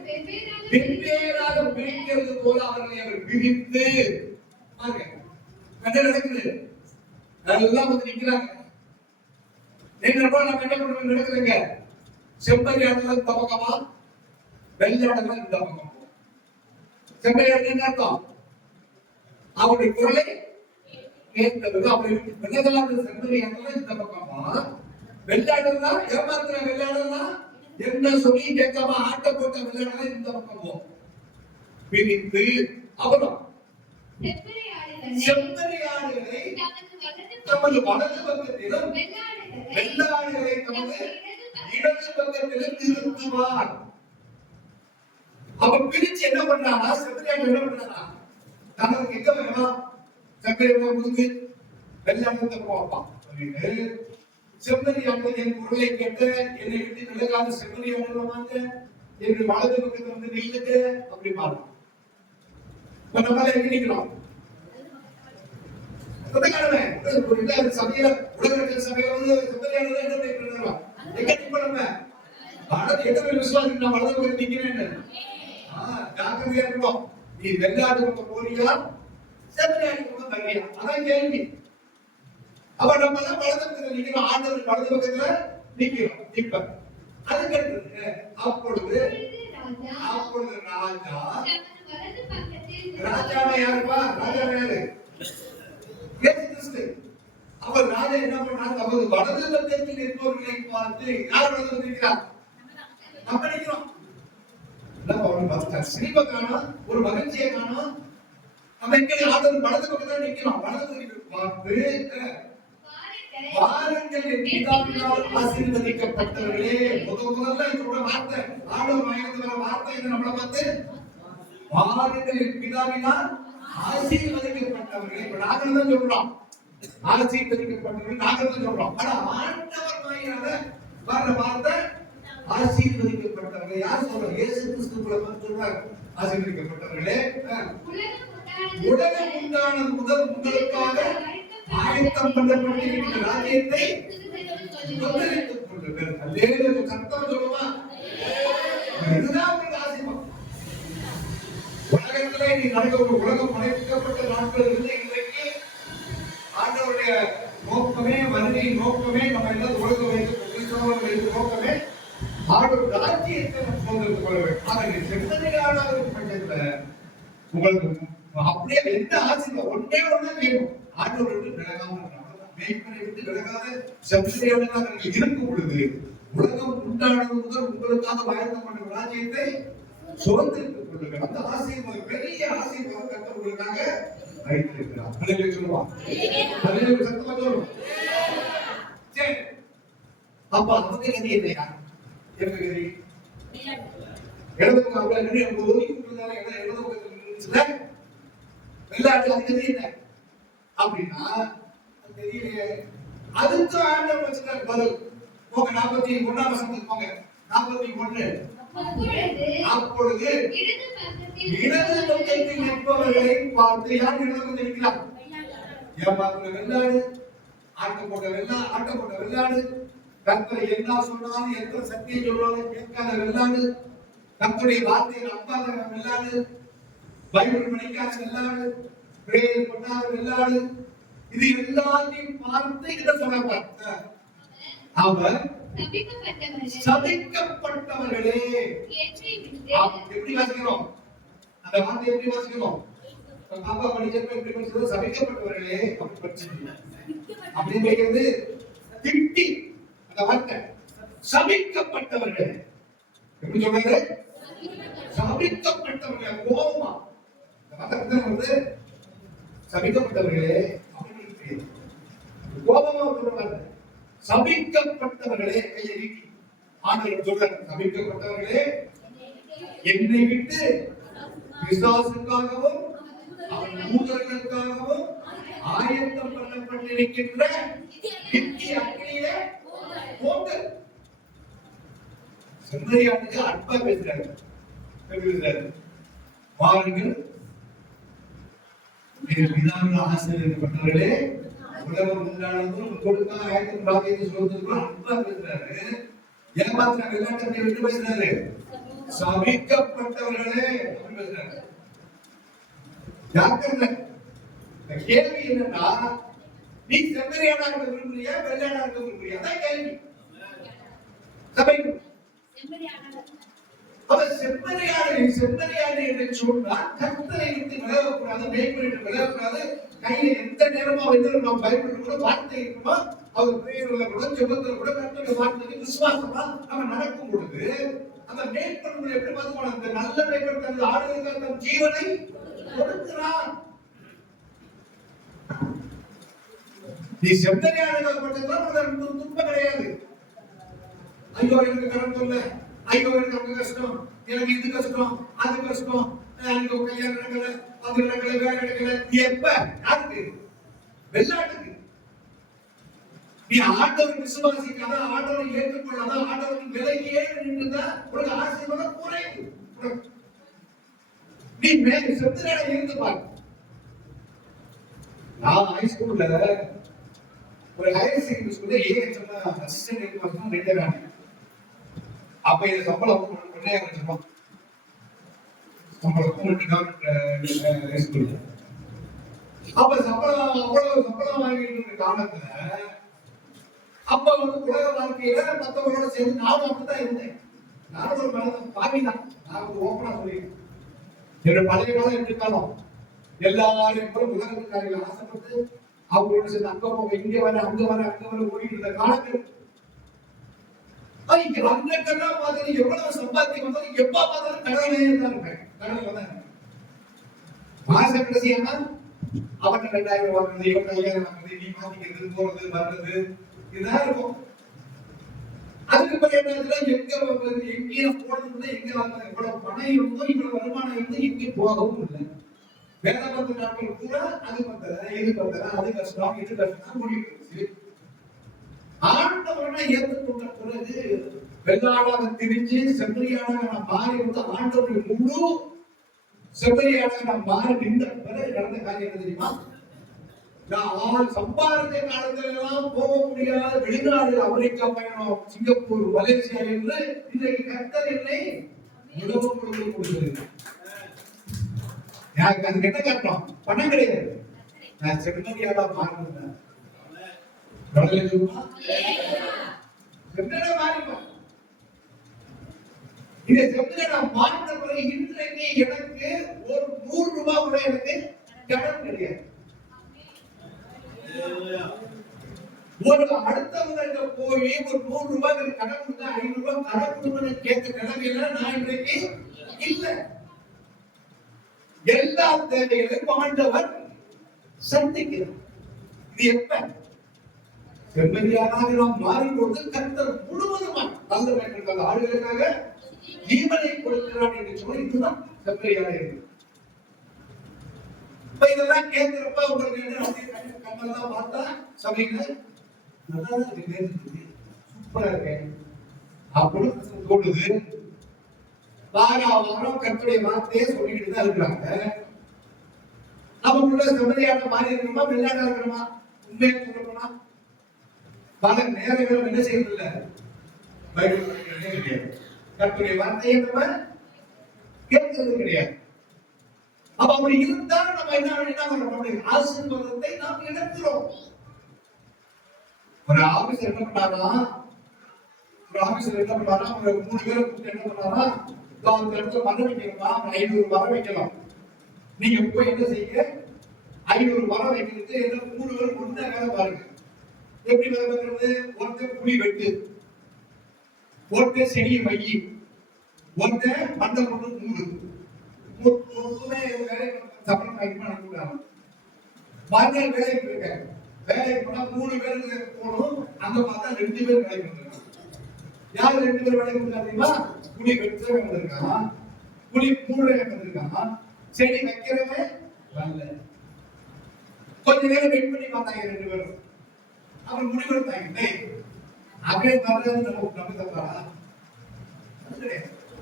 வெவ்வேறாக பிரிக்கிறது போல அவர்களை அவர் பிரித்து பாருங்க. என்ன நடக்குது? எல்லாம் வந்து நிக்கிறாங்க. நம்ம என்ன பண்ணுவோம் நடக்குதுங்க? செம்பரியாடுகள் இந்த பக்கமா, வெள்ளாடுகள் இந்த பக்கம். செம்பரியாடு என்ன அர்த்தம்? அவருடைய குரலை கேட்கிறது. அவருடைய வெள்ளதெல்லாம் செம்பரியாடுகள் இந்த பக்கமா, வெள்ளாடுதான் ஏமாத்துற வெள்ளாடுதான் என்ன சொல்லி கேட்காம ஆட்ட போட்ட வெள்ளாடுகள் இந்த பக்கம் பிரித்து அப்புறம் செம்பரியாடுகளை தமது வலது பக்கத்திலும் வெள்ளாடுகளை தமது இடது பக்கத்திலும் நிறுத்துவார். அப்ப பிரிச்சு என்ன பண்றானா? செம்பரியாடு என்ன பண்றானா? தனக்கு எங்க வேணும்? செம்பரியாடு முதுகு வெள்ளாடு போவான். செம்பரியாடு என் குரலை கேட்டு என்னை விட்டு விலகாத செம்பரியாடு வாங்க, என் வலது பக்கத்துல வந்து நில்லுங்க அப்படி பாருங்க. நம்மளால எங்க நிக்கிறோம்? சபையில உலகத்தில் சபையில வந்து செம்பரியாடு என்ன பண்ணிருக்கோம்? எங்க நிற்போம் நம்ம? வலது எத்தனை விசுவாசி நான் வலது பக்கம் நிக்கிறேன்னு ஜாக்கிரதையா இருக்கணும். நீ வெள்ளாடு பக்கம் போறியா செம்பரியாடு பக்கம் தங்கியா? அதான் கேள்வி. அப்ப நம்ம எல்லாம் வலது பக்கத்துல நிக்கிறோம், ஆண்டவர் வலது பக்கத்துல நிக்கிறோம். இப்ப அதுக்கு அடுத்தது அப்பொழுது ராஜா ராஜாவை யாருப்பா? ராஜாவை யாரு? இயேசு கிறிஸ்து. அவர் ராஜா என்ன பண்றார்? தமது வலது பக்கத்தில் இருப்பவர்களை பார்த்து யார் வலது பக்கத்தில் இருக்கிறார்? நம்ம நிக்கிறோம். சிரிப்பை காணோம், ஒரு மகிழ்ச்சியை காணோம். நம்ம எங்க ஆண்டவர் வலது பக்கத்துல நிக்கிறோம். வலது பக்கத்தில் பார்த்து வாருங்கள் என் பிதாவினால் ஆசீர்வதிக்கப்பட்டவர்களே. முதல்ல சொல்ற வார்த்தை ஆண்டவர் வாயிலிருந்து வர வார்த்தை என்ன? நம்மளை பார்த்து வாருங்கள் என் பிதாவினால் ஆசீர்வதிக்கப்பட்டவர்களே. இப்ப நாங்கள் தான் சொல்றோம் ஆசீர்வதிக்கப்பட்டவர்கள், நாங்கள் தான் சொல்றோம். ஆனா ஆண்டவர் வாயிலாக வர்ற வார்த்தை ஆசீர்வதிக்கப்பட்டவர்கள். யார் சொல்ற? இயேசு கிறிஸ்துவுல சொல்றார் ஆசீர்வதிக்கப்பட்டவர்களே. உலகம் உண்டானது முதல் உங்களுக்காக ஆயத்தம் பண்ணப்பட்டிருக்கிற ராஜ்யத்தை சுதந்தரித்துக் கொள்ளுங்கள். அல்லேலூயா. சத்தம் சொல்லுமா? இதுதான் உங்களுக்கு ஆசீர்வாதம். உலகத்திலே நீ நடக்க ஒரு உலகம் படைக்கப்பட்ட நாட்கள் இருந்து இன்றைக்கு ஆண்டவருடைய நோக்கமே, வருகை நோக்கமே, நம்ம எல்லாம் உலகம் வைத்து நோக்கமே ஆண்டவர் ராஜ்யத்தை சுதந்திரித்துக் கொள்ள வேண்டும். ஆக செம்மறியாடான பட்சத்துல உங்களுக்கு அப்படியே எந்த ஆசீர்வாதம் ஒன்றே ஒண்ணு வேணும். ஆண்டவரை விட்டு விலகாம மேய்ப்பனை விட்டு விலகாத செம்மறியாடாக இருக்கும் பொழுது உலகம் உண்டானது முதல் உங்களுக்காக ஆயத்தம் பண்ண ராஜ்யத்தை சுதந்திரித்துக் கொள்ளுங்கள். அந்த ஆசீர்வாதம் பெரிய ஆசீர்வாதம் கர்த்தர் உங்களுக்காக வைத்திருக்கிறார். அல்லேலூயா சொல்லுவாங்க. அல்லேலூயா சத்தமா சொல்லுங்க. சரி, அப்ப நமக்கு கதி இல்லையா? எனக்கு கதி இடது பக்கம் அப்படி நின்று ஒதுக்கி கொடுத்தாலே இடது பக்கத்தில் இருந்துச்சுல வெள்ளாட்டு அது கதி என்ன அப்படின்னா தெரியலையே. அதுக்கு ஆண்டவர் வச்சுட்டார் பதில். போங்க 41ஆம் வசனத்துக்கு போங்க. 41. அப்பொழுது இடது பக்கத்தில் நிற்பவர்களை பார்த்து யார் இடது பக்கத்தில் இருக்கிறார்? ஏமாத்துற வெள்ளாடு, ஆட்டப்பட்ட வெள்ளாடு, கர்த்தர் என்ன சொன்னாலும் எத்தனை சத்தியம் சொல்றாலும் கேட்காத வெள்ளாடு, கர்த்தருடைய வார்த்தையை நம்பாத வெள்ளாடு, பைபிள் படிக்காத வெள்ளாடு, பிரேயர் பண்ணாத வெள்ளாடு, இது எல்லாத்தையும் பார்த்து இதை சொல்ல அவர் சபிக்கப்பட்டவர்களே. எப்படி வாசிக்கிறோம்? அந்த வார்த்தை எப்படி வாசிக்கிறோம்? பாப்பா படிச்சப்ப எப்படி படிச்சது? சபிக்கப்பட்டவர்களே அப்படி படிச்சீங்க. அப்படி படிக்கிறது திட்டி அந்த வார்த்தை சபிக்கப்பட்டவர்களே. எப்படி சொல்றது? சபிக்கப்பட்டவர்களே. கோபமா அந்த வார்த்தை வந்து சபிக்கப்பட்டவர்களே அப்படின்னு கோபமா சொல்றாங்க. சபிக்கப்பட்டவர்களே கையை நீட்டி ஆண்டவர் சொல்றார், சபிக்கப்பட்டவர்களே என்னை விட்டு பிசாசுக்காகவும் அவன் தூதர்களுக்காகவும் ஆயத்தம் பண்ணப்பட்டிருக்கின்ற நித்திய அக்கினியிலே போங்கள். செம்மறியாட்டுக்கு அன்பா பேசுறாரு. வாருங்கள் பிதாவின் ஆசீர்வதிக்கப்பட்டவர்களே, உலகம் உண்டானதும் கொடுக்க ஆயத்தம் ராஜ்யத்தை சொல்றதுக்கு அன்பா பேசுறாரு. ஏமாத்தின வெள்ளாட்டை விட்டு பேசுறாரு. சபிக்கப்பட்டவர்களே. ஜாக்கிரதை. கேள்வி என்னன்னா, நீ செம்மறியானா இருக்க விரும்புறியா, வெள்ளையானா இருக்க விரும்புறியா? அதான் கேள்வி. சபை அவர் செம்மறியாடு என்று சொன்னால் கர்த்தரை விட்டு விலகக்கூடாது, மேய்ப்பரிட்டு விலகக்கூடாது. கையில எந்த நேரமா வந்து நாம் பயப்பட்டு கூட வார்த்தை இருக்குமா, அவர் பிரேயர்ல கூட ஜெபத்துல கூட கர்த்தருடைய வார்த்தைக்கு விசுவாசமா நம்ம நடக்கும் பொழுது அந்த மேய்ப்பன் எப்படி பார்த்துக்கணும்? அந்த நல்ல மேய்ப்பன் தனது ஆடுகளுக்கு தன் ஜீவனை கொடுக்கிறான். நீ செம்மறியாடுகள் மட்டும்தான் துன்பம் கிடையாது. ஐயோ எனக்கு கடன் சொல்ல, ஐயோ எனக்கு அந்த கஷ்டம், எனக்கு இது கஷ்டம், அது கஷ்டம், எனக்கு கல்யாணம் நடக்கல, அது நடக்கல, வேலை நடக்கல. எப்ப யாருக்கு? வெள்ளாட்டுக்கு. நீ ஆண்டவர் விசுவாசிக்காத, ஆண்டவரை ஏற்றுக்கொள்ளாத, ஆண்டவரின் விலையே நின்றுதா உனக்கு ஆசீர்வாதம் குறையுது. நீ மேல செத்துறாட இருந்து பாரு. நான் ஹைஸ்கூல்ல ஒரு ஹையர் செகண்டரி ஸ்கூல்ல ஏஎச்எம் அசிஸ்டன்ட் ஹெட்மாஸ்டர் ரிட்டையர் ஆனேன். அப்ப இது சம்பளம் 2000 ரூபாய் சம்பளம் கவர்மெண்ட் ஹைஸ்கூல்ல. அப்ப சம்பளம் அவ்வளவு சம்பளம் வாங்கிட்டு இருக்க காலத்துல அப்ப வந்து உலக வாழ்க்கையில மத்தவங்களோட சேர்ந்து நானும் அப்படித்தான் இருந்தேன். நானும் ஒரு மனதன் பாவிதான். நான் வந்து ஓப்பனா சொல்லிடுறேன். என்னோட பழைய காலம் எப்படி காலம் எல்லாரும் கூட உலகத்துக்காரிகள் ஆசைப்பட்டு அவங்களோட சேர்ந்து அங்க போக, இங்க வர, அங்க வர, அங்க வர ஓடிட்டு இருந்த காலத்தில் அன்னைக்கெல்லாம் பார்த்து எவ்வளவு சம்பாத்தியம் வந்தாலும் எப்ப பார்த்தாலும் கடவுளே தான் இருப்பேன். கடவுள் தான் மாச கடைசியானா அவன் 2000 வாங்குறது, இவன் 5000 வாங்குறது, நீ மாத்திக்கிறது, போறது வர்றது இதுதான் இருக்கும். அதுக்கு பிறகு என்ன, எங்கே போனது, எங்க இவ்வளவு பணம் இருந்தோ, இவ்வளவு வருமானம் இருந்தோ எங்கே போகவும் இல்லை. வேலை பார்த்த நாட்கள் கூட அது பத்தல, இது பத்தல, அது கஷ்டம், இது கஷ்டம் முடிவு. ஆண்டவரை ஏற்றுக்கொண்ட பிறகு வெள்ளாடாக திரிஞ்சு செம்மறியாடாக நாம் மாறி வந்து ஆண்டவருடைய முழு செம்மறியாடாக நாம் மாறி நின்ற பிறகு நடந்த காரியம் தெரியுமா? நான் சம்பாதித்த காலத்துல எல்லாம் போக முடியாத வெளிநாடு, அமெரிக்கா பயணம், சிங்கப்பூர், மலேசியா என்று இன்றைக்கு கர்த்தர் என்னை உணவு கொடுக்கிறது. எனக்கு அது என்ன காரணம்? பணம் கிடையாது. நான் செம்மறியாடா மாறினேன். இதை செம்மறியாடா மாறின பிறகு இன்றைக்கு எனக்கு ஒரு 100 ரூபாய் கூட எனக்கு கடன் கிடையாது. ஒரு அடுத்தவங்க போய் ஒரு 100 ரூபாய் கடன் கொடுத்தா 500 ரூபாய் கடன் கொடுக்கணும் கேட்க நிலைமையில நான் இன்றைக்கு இல்லை. எல்லா தேவைகளையும் ஆண்டவர் சந்திக்கிறார். இது எப்ப? செம்மறியாடாக நாம் மாறிக்கொண்டு கர்த்தர் முழுவதுமாய் நல்ல வேண்டிய ஆளுகளுக்காக ஜீவனை கொடுக்கிறான் என்று சொல்லி இதுதான் செம்மறியாடா இருக்கு. இப்ப இதெல்லாம் கேட்கிறப்ப உங்களுக்கு என்ன கண்ணெல்லாம் பார்த்தா சபையில நல்லா இருக்கு, சூப்பரா இருக்கேன் அப்படின்னு தோணுது. வாரம் கர்த்தருடைய வார்த்தையே சொல்லிட்டு தான் இருக்கிறாங்க. நமக்குள்ள செம்மறியாட மாறி இருக்கணுமா, வெள்ளாடா இருக்கணுமா? உண்மையை சொல்லணும்னா பல நேரங்களும் என்ன செய்யறது இல்ல, பைபிள் படிக்கிறதே கிடையாது, கர்த்தருடைய வார்த்தையை நம்ம கேட்கறது கிடையாது. அப்ப அப்படி இருந்தால் நம்ம என்ன பண்ண ஆசீர்வாதத்தை நாம் இழக்கிறோம். ஒரு ஆபீசர் என்ன பண்ணாரா, ஒரு 3 பேரை கூப்பிட்டு என்ன பண்ணாரா, அந்த இடத்துல மரம் வைக்கணுமா, 500 மரம் வைக்கலாம். நீங்க போய் என்ன செய்ய, 500 மரம் வைக்கிறது 3 பேர் ஒண்ணா வேலை பாருங்க. எப்படி வேலை பார்க்கறது? ஒருத்தர் புளி வெட்டு, ஒருத்தர் செடியை வையி, ஒருத்தர் மண்டை கொண்டு மூடு. வேலை சம்பளம் அனுப்பிவிடாங்க. மறுநாள் வேலைக்கு இருக்க, வேலைக்கு போனா 3 பேருக்கு போகணும். அங்க பார்த்தா 2 பேர் வேலைக்கு வந்திருக்காங்க. யாரு 2 பேர் வேலைக்கு வந்திருக்காங்க? புளி வெட்டுறவன் வந்திருக்கான், புளி மூடுறவன் வந்திருக்கான், செடி வைக்கிறவன் வரல. கொஞ்ச நேரம் வெயிட் பண்ணி பார்த்தாங்க 2 பேரும். அவன் முடிவெடுத்தாங்க, அப்படியே வர்றது நமக்கு நம்பிக்கை,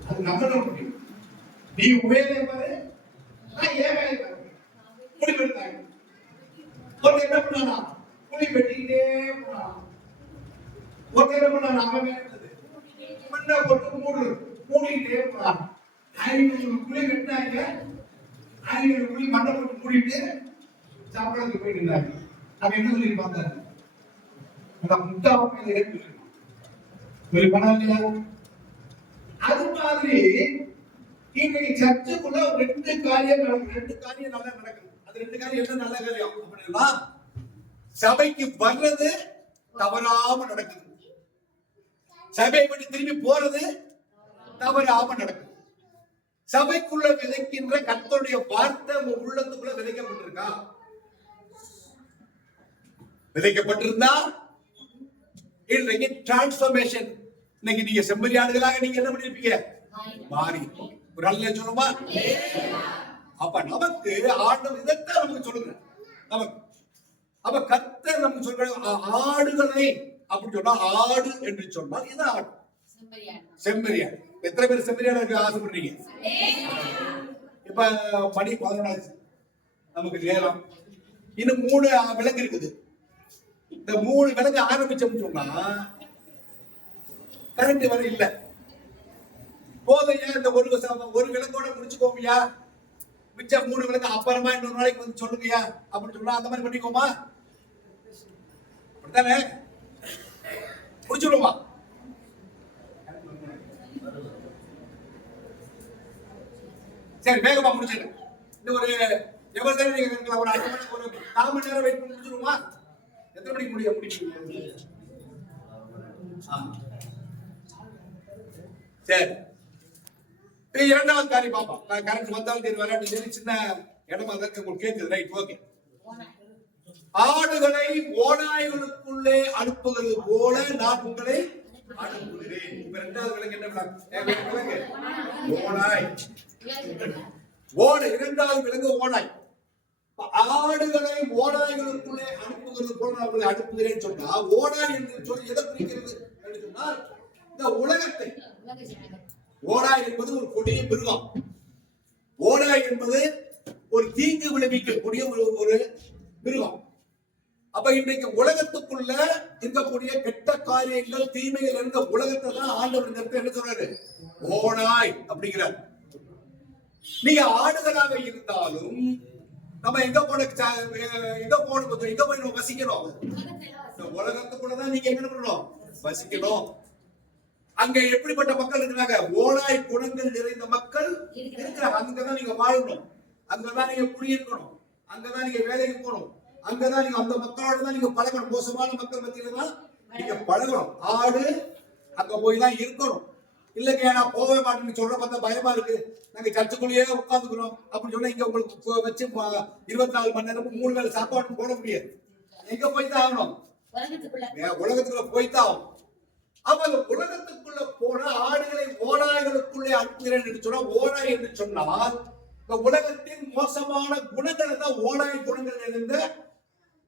அது நம்மளோட முடியும். நீ உபயோக பாரு, நான் ஏன் வேலை பாரு. முடிவெடுத்தாங்க. ஒருத்தர் என்ன பண்ணானா, புளி வெட்டிக்கிட்டே போனான். ஒருத்தர் என்ன பண்ணானா, அவன் வேலை மண்ணை போட்டு மூடிக்கிட்டே போனான். 500 குழி கட்டினாங்க. 500 குழி மண்ணை போட்டு மூடிட்டு சாப்பிடறதுக்கு போயிட்டு இருந்தாங்க. அவன் என்ன சொல்லி பார்த்தாரு? அந்த முட்டா ஒரு பணம் இல்லையா? அது மாதிரி இன்னைக்கு சர்ச்சுக்குள்ள 2 காரியம் நடக்குது. 2 காரியம் நல்லா நடக்குது. அது 2 காரியம் என்ன நல்ல காரியம் அப்படின்னா, சபைக்கு வர்றது தவறாம நடக்குது, சபையை விட்டு திரும்பி போறது தவறாம நடக்குது. சபைக்குள்ள விதைக்கின்ற கர்த்தருடைய வார்த்தை உங்க உள்ளத்துக்குள்ள விதைக்கப்பட்டிருக்கா? விதைக்கப்பட்டிருந்தா இன்னைக்கு டிரான்ஸ்பர்மேஷன். இன்னைக்கு நீங்க செம்மறியாடுகளாக நீங்க என்ன பண்ணிருப்பீங்க? மாறி. ஒரு அல்ல சொல்லுமா? அப்ப நமக்கு ஆண்டவர் இதைத்தான் நமக்கு சொல்லுங்க. நமக்கு அப்ப கர்த்தர் நமக்கு சொல்ற ஆடுகளை அப்படி சொன்னா, ஆடு என்று சொன்னால் இது ஆடு, செம்மறியாடு. எத்தனை பேர் செம்மறியாடு ஆசைப்படுறீங்க? இப்ப மணி 11 நமக்கு நேரம், இன்னும் 3 விலங்கு இருக்குது. இந்த 3 விலங்கு ஆரம்பிச்சோம்னு சொன்னா கரண்ட் வர இல்ல போதையா, இந்த ஒரு விலங்கோட முடிச்சுக்கோங்கயா, மிச்சம் 3 விலங்கு அப்புறமா இன்னொரு நாளைக்கு வந்து சொல்லுங்கயா அப்படின்னு சொன்னா அந்த மாதிரி பண்ணிக்கோமா? அப்படித்தானே? முடிச்சுடுவோமா? சரி, வேகமா முடிச்சிடு. இன்னும் ஒரு எவ்வளவு நேரம் நீங்க இருக்கலாம்? ஒரு 4 மணி நேரம் வெயிட் பண்ணி முடிச்சிடுவோமா? எத்தனை மணிக்கு முடியும்? சரி, இரண்டாவது காரியம் பார்ப்போம். கரண்ட் வந்தாலும் சரி வராட்டி சரி, சின்ன இடமா தான் உங்களுக்கு கேட்குது. Right, okay. ஆடுகளை ஓநாய்களுக்குள்ளே அனுப்புகிறது போல நான் உங்களை அனுப்புகிறேன். இப்ப 2வது விலங்கு என்ன விலங்கு? ஓநாய். 2வது விலங்கு ஓநாய். ஆடுகளை ஓநாய்களுக்குள்ளே அனுப்புகிறது போல நான் உங்களை அனுப்புகிறேன் சொன்னா, ஓநாய் என்று சொல்லி எதை குறிக்கிறது என்று சொன்னால், இந்த உலகத்தை. ஓநாய் என்பது ஒரு கொடிய மிருகம். ஓநாய் என்பது ஒரு தீங்கு விளைவிக்கக்கூடிய ஒரு மிருகம். அப்ப இன்றைக்கு உலகத்துக்குள்ள இருக்கக்கூடிய கெட்ட காரியங்கள், தீமைகள் இருந்த உலகத்தை தான் ஆண்டவர் இந்த இடத்துல என்ன சொல்றாரு? ஓநாய் அப்படிங்கிறார். நீங்க ஆடுகளாக இருந்தாலும் நம்ம எங்க போய் வசிக்கணும்? இந்த உலகத்துக்குள்ளதான் நீங்க என்ன பண்ணணும்? வசிக்கணும். அங்க எப்படிப்பட்ட மக்கள் இருக்கிறாங்க? ஓநாய் குணங்கள் நிறைந்த மக்கள் இருக்கிறாங்க. அங்கதான் நீங்க வாழணும், அங்கதான் நீங்க குடியிருக்கணும், அங்கதான் நீங்க வேலைக்கு போகணும், அங்கதான் நீங்க அந்த மக்களோட தான் நீங்க பழகணும். மோசமான மக்கள் மத்தியில தான் நீங்க பழகணும். ஆடு அங்க போய் தான் இருக்கணும். இல்லைங்க நான் போகவே மாட்டேன்னு சொல்ற பார்த்தா பயமா இருக்கு, நாங்க சர்ச்சுக்குள்ளேயே உட்காந்துக்கிறோம் அப்படின்னு சொன்னா இங்க உங்களுக்கு வச்சு 24 மணி நேரமும் 3 வேளை சாப்பாடு போட முடியாது. எங்க போய் தான் ஆகணும்? உலகத்துக்குள்ள போய்தான் ஆகும். அப்ப அந்த உலகத்துக்குள்ள போன ஆடுகளை ஓநாய்களுக்குள்ளே அனுப்புகிறேன் என்று சொன்னா, ஓநாய் என்று சொன்னால் இந்த உலகத்தின் மோசமான குணங்களை தான் ஓநாய் குணங்கள் நிறைந்த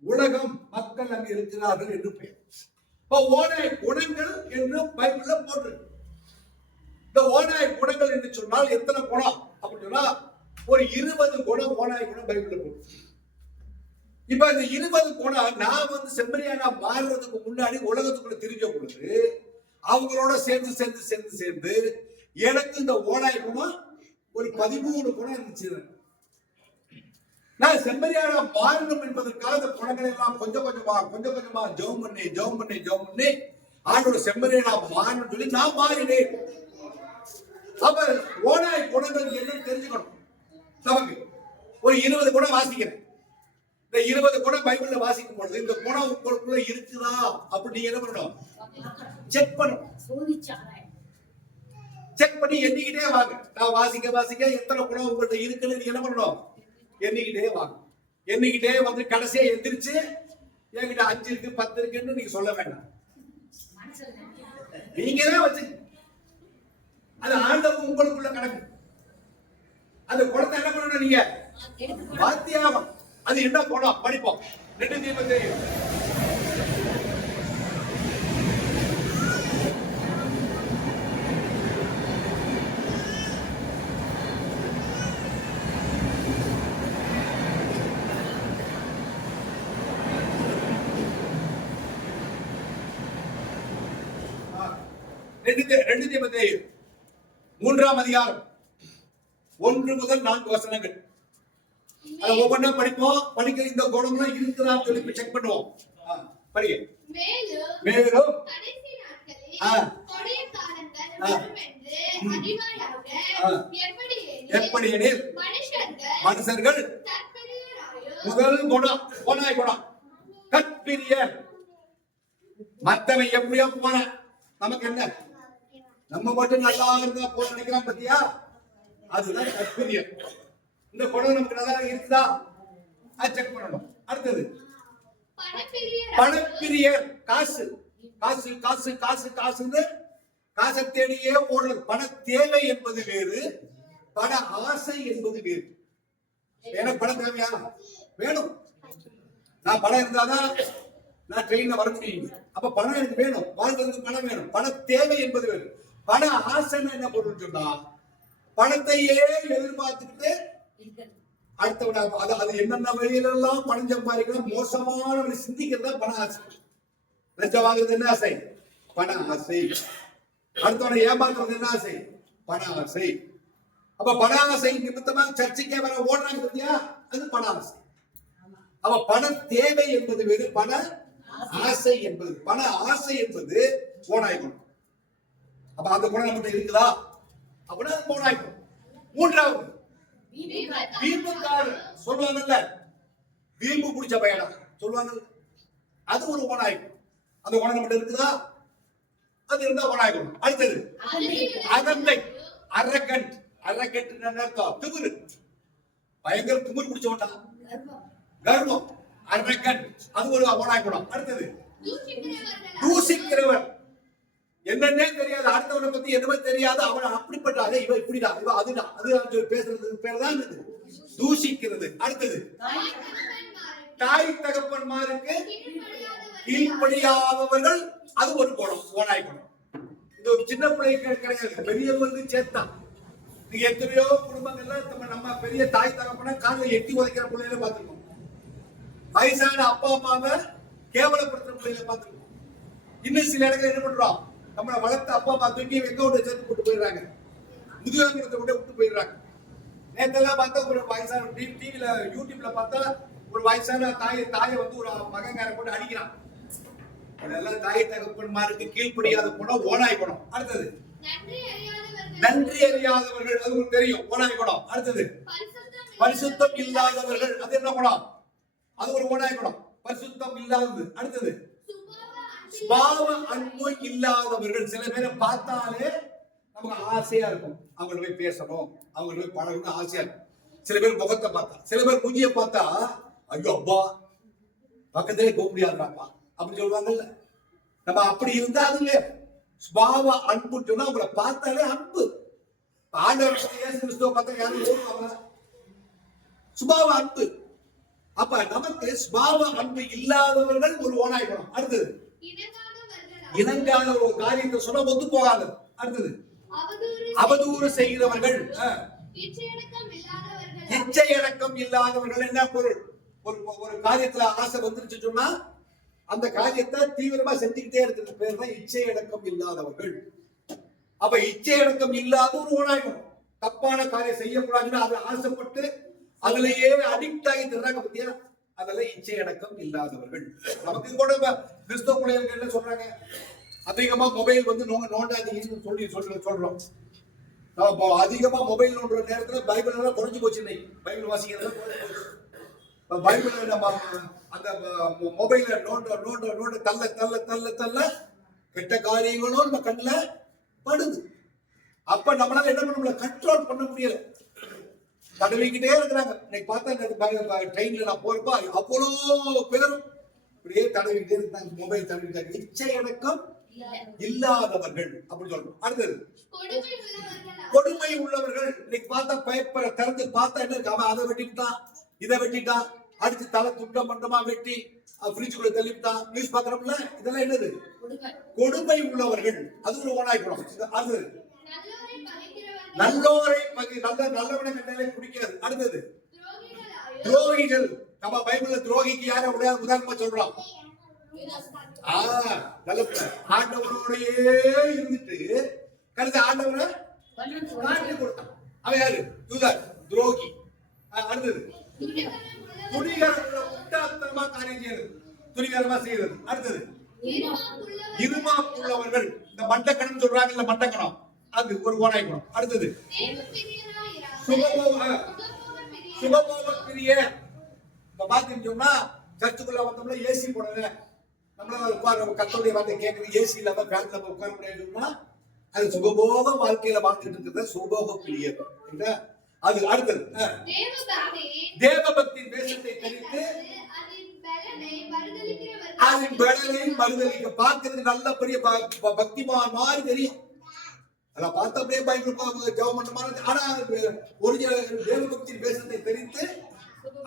உலகம் மக்கள் அங்கு இருக்கிறார்கள் என்று பெயர். இப்ப ஓநாய் குணங்கள் என்று பைபிள்ல போட்டிருக்கு. இந்த ஓநாய் குணங்கள் என்று சொன்னால் எத்தனை குணம் அப்படின்னு சொன்னா, ஒரு 20 குணம் ஓநாய் குணம் பைபிள்ல போட்டு. இப்ப இந்த 20 குணம் நான் வந்து செம்மறியானா மாறுறதுக்கு முன்னாடி உலகத்துக்குள்ள திரிஞ்ச பொழுது அவங்களோட சேர்ந்து எனக்கு இந்த ஓநாய் குணம் ஒரு 13 குணம் இருந்துச்சு. நான் செம்மறியானா மாறணும் என்பதற்காக இந்த குணங்களை எல்லாம் கொஞ்சம் கொஞ்சமா ஜெபம் பண்ணி ஆண்டோட செம்மறியானா மாறணும் சொல்லி நான் மாறினேன். அப்ப ஓநாய் குணங்கள் என்னன்னு தெரிஞ்சுக்கணும். நமக்கு ஒரு 20 குணம் வாசிக்கிறேன். இந்த 20 குணம் பைபிள்ல வாசிக்கும் பொழுது இந்த குணம் உங்களுக்குள்ள இருக்குதா அப்படி என்ன பண்ணணும்? செக் பண்ணணும். செக் பண்ணி எண்ணிக்கிட்டே வாங்க. நான் வாசிக்க எத்தனை குணம் உங்கள்கிட்ட இருக்குன்னு நீங்க என்ன பண்ணணும்? எண்ணிக்கிட்டே வாங்க. எண்ணிக்கிட்டே வந்து கடைசியா எந்திரிச்சு என்கிட்ட 5 இருக்கு 10 இருக்குன்னு நீங்க சொல்ல வேண்டாம். நீங்க தான் வச்சு அது ஆண்டவர் உங்களுக்குள்ள கணக்கு. அந்த குணத்தை என்ன பண்ணணும்? நீங்க வாத்தியாகம். அது என்ன குணம் படிப்போம். 2 தீமோத்தேயு 2 தீமோத்தேயு 3ஆம் அதிகாரம் 1 முதல் 4 வசனங்கள். அதை ஒவ்வொன்றா படிப்போம். படிக்கிற இந்த குணம்லாம் இருக்குதான்னு சொல்லி செக் பண்ணுவோம். படிங்க. மேலும் கடைசி நாட்களில் கொடிய காலங்கள் வரும் என்று அறிவாயாக, எப்படியெனில் மனுஷர்கள் முதல் குணம் போனாய் குணம் கற்பிரியர். மத்தவன் எப்படியோ போன நமக்கு என்ன, நம்ம மட்டும் நல்லா இருந்தா போல நினைக்கிறான் பத்தியா, அதுதான் கற்பிரியர். இந்த குணம் நமக்கு நல்லா இருக்குதா அது செக் பண்ணணும். அடுத்தது பணப்பிரியர். காசு காசு காசு காசு காசுன்னு காசை தேடியே ஓடுறது. பண தேவை என்பது வேறு, பண ஆசை என்பது வேறு. எனக்கு பணம் தேவையா? வேணும். நான் பணம் இருந்தாதான் நான் ட்ரெயின்ல வர முடியும். அப்ப பணம் எனக்கு வேணும், வாழ்றதுக்கு பணம் வேணும். பண தேவை என்பது வேறு. பண ஆசைன்னு என்ன பொருள் சொன்னா, பணத்தையே எதிர்பார்த்துக்கிட்டு அடுத்தவன அது என்னென்ன வழியிலெல்லாம் பணம் சம்பாதிக்கலாம் மோசமான வழி சிந்திக்கிறதா பண ஆசை. லஞ்சம் வாங்குறது என்ன ஆசை? பண ஆசை. அடுத்தவனை ஏமாத்துறது என்ன ஆசை? பண ஆசை. அப்ப பண ஆசை நிமித்தமா சர்ச்சைக்கே வர ஓடுறாங்க பத்தியா, அது பண ஆசை. அப்ப பண தேவை என்பது வேறு, பண ஆசை என்பது. பண ஆசை என்பது போனாய்க்கும். அப்ப அந்த குணம் நம்மகிட்ட இருக்குதா அப்படின்னா போனாய்க்கும். 3வது வீம்புக்காரர். சொல்லுவாங்கல்ல, வீம்பு பிடிச்ச பையனா சொல்லுவாங்க, அது ஒரு ஓனாய்க்கும். அந்த குணம் நம்மகிட்ட இருக்குதா? அது இருந்தா ஓனாய்க்கும். அடுத்தது அகந்தை. அரகண்ட். அரகண்ட் என்ன அர்த்தம்? திமிரு. பயங்கர திமிரு பிடிச்சவன்டா, கர்வம். அரகண்ட் அது ஒரு ஓனாய்க்குணம். அடுத்தது தூசிக்கிறவர். என்னன்னே தெரியாது, அடுத்தவனை பத்தி எதுவுமே தெரியாது, அவன் அப்படிப்பட்டாங்க, இவன் இப்படிடா, இவன் அதுதான், அது பேசுறது பேர் தான் தூஷிக்கிறது. அடுத்தது தாய் தகப்பன்மாருக்கு கீழ்ப்படியாதவர்கள். அது ஒரு குணம், ஓனாய் குணம். இது ஒரு சின்ன பிள்ளைக்கு கிடையாது, பெரியவங்களுக்கு சேர்த்தான். நீங்க எத்தனையோ குடும்பங்கள்ல நம்ம பெரிய தாய் தகப்பன காலில் எட்டி உதைக்கிற பிள்ளைகளை பார்த்திருக்கோம். வயசான அப்பா அம்மாவை கேவலப்படுத்துற பிள்ளைகளை பார்த்திருக்கோம். இன்னும் சில இடத்துல என்ன பண்றோம், நம்மளை வளர்த்த அப்பா அம்மா தூக்கி எங்க விட்டு சேர்த்து போட்டு போயிடுறாங்க, முதுகலத்தை விட்டு விட்டு போயிடுறாங்க. நேற்றெல்லாம் பார்த்தா ஒரு வயசான டிவில யூடியூப்ல பார்த்தா ஒரு வயசான தாயை வந்து ஒரு மகங்கார போட்டு அடிக்கிறான். அதெல்லாம் தாய் தகப்பன்மாருக்கு கீழ்ப்படியாத குணம் ஓனாய் குணம். அடுத்தது நன்றி அறியாதவர்கள். அது உங்களுக்கு தெரியும், ஓனாய் குணம். அடுத்தது பரிசுத்தம் இல்லாதவர்கள். அது என்ன குணம்? அது ஒரு ஓனாய் குணம், பரிசுத்தம் இல்லாதது. அடுத்தது சுபாவ அன்பு இல்லாதவர்கள். சில பேரை பார்த்தாலே நமக்கு ஆசையா இருக்கும், அவங்களை போய் பேசணும், அவங்களை போய் பழகணும் ஆசையா இருக்கும். சில பேர் முகத்தை பார்த்தா, சில பேர் குஞ்சியை பார்த்தா ஐயோ அப்பா பக்கத்திலே போக முடியாதுப்பா அப்படி சொல்லுவாங்கல்ல. நம்ம அப்படி இருந்தா அதுல சுபாவ அன்பு சொன்னா அவங்களை பார்த்தாலே அன்பு. ஆண்டவர் இயேசு கிறிஸ்துவை பார்த்தா யாரும் ஓடுவாங்க, சுபாவ அன்பு. அப்ப நமக்கு சுபாவ அன்பு இல்லாதவர்கள் ஒரு ஓனாய் குணம். அடுத்தது இணங்காத ஒரு காரியத்தை சொன்ன ஒத்து போகாது. அடுத்தது அவதூறு செய்கிறவர்கள். இச்சையடக்கம் இல்லாதவர்கள். என்ன பொருள்? ஒரு காரியத்துல ஆசை வந்துருச்சு சொன்னா அந்த காரியத்தை தீவிரமா செஞ்சுக்கிட்டே இருக்கிற பேர் தான் இச்சையடக்கம் இல்லாதவர்கள். அப்ப இச்சையடக்கம் இல்லாத ஒரு ஓனாய்க்கும் தப்பான காரியம் செய்யக்கூடாதுன்னு அதை ஆசைப்பட்டு அதுலயே அடிக்ட் ஆகி தர்றாங்க பத்தியா, அதெல்லாம் இச்சையடக்கம் இல்லாதவர்கள். நமக்கு கூட கிறிஸ்தவ பிள்ளைகளுக்கு என்ன சொல்றாங்க, அதிகமா மொபைல் வந்து நோண்டாதீங்கன்னு சொல்றோம். நம்ம அதிகமா மொபைல் நோண்டுற நேரத்துல பைபிள் எல்லாம் குறைஞ்சு போச்சு. இன்னைக்கு பைபிள் வாசிக்கிறது பைபிள் நம்ம அந்த மொபைல நோண்ட தள்ள கெட்ட காரியங்களும் நம்ம கண்ணுல படுது. அப்ப நம்மளால என்ன பண்ண முடியல, கண்ட்ரோல் பண்ண முடியல, தடவிக்கிட்டே இருக்கிறாங்க. இன்னைக்கு பார்த்தா ட்ரெயின்ல நான் போறப்போ அவ்வளோ பேரும் இப்படியே தடவிக்கிட்டே இருந்தாங்க, மொபைல் தடவிட்டாங்க. இச்சையடக்கம் இல்லாதவர்கள் அப்படி சொல்றோம். அடுத்தது கொடுமை உள்ளவர்கள். இன்னைக்கு பார்த்தா பேப்பரை திறந்து பார்த்தா என்ன இருக்கு, அவன் அதை வெட்டிட்டான், இதை வெட்டிட்டான், அடிச்சு தலை துண்டம் மண்டமா வெட்டி ஃப்ரிட்ஜுக்குள்ள தள்ளிவிட்டான், நியூஸ் பாக்குறோம்ல. இதெல்லாம் என்னது? கொடுமை உள்ளவர்கள். அது ஒரு ஓனாய் குணம். அது நல்லோரை நல்லவனை கண்டாலே பிடிக்காது. அடுத்தது துரோகிகள். நம்ம பைபிள்ல துரோகிக்கு யாரை உதாரணமா சொல்றோம், ஆண்டவரோடையே இருந்துட்டு கருத்து ஆண்டவரை காட்டி கொடுத்தான். அவன் யாரு? யூதாஸ், துரோகி. அடுத்தது துணிகரமுள்ள முட்டாள்தனமா காரியம் செய்யறது, துணிகரமா செய்யறது. அடுத்தது இருமாப்புள்ளவர்கள், இந்த மண்டக்கணம் சொல்றாங்கல்ல, மண்டக்கணம், அது ஒரு ஓனாய் குணம். அடுத்தது சுகபோக பிரியர். இப்ப பாத்தீங்கன்னு சொன்னா சர்ச்சுக்குள்ள வந்தோம்னா ஏசி போடல, நம்மளால உட்கார கத்தோடைய வார்த்தை கேட்கறது ஏசி இல்லாம ஃபேன் இல்லாம உட்கார முடியாதுன்னா அது சுகபோக வாழ்க்கையில வாழ்ந்துட்டு இருக்கிறத சுகபோக பிரியர். அது அடுத்தது தேவபக்தியின் வேஷத்தை தரித்து அதன் பலனை மறுதலிக்க. பார்க்கறதுக்கு நல்ல பெரிய பக்திமான் மாதிரி தெரியும், அதெல்லாம் பார்த்த அப்படியே பயங்கர ஜெபம் பண்ற மாதிரி. ஆனா ஒரிஜினல் தேவபக்தியின் வேஷத்தை தெரித்து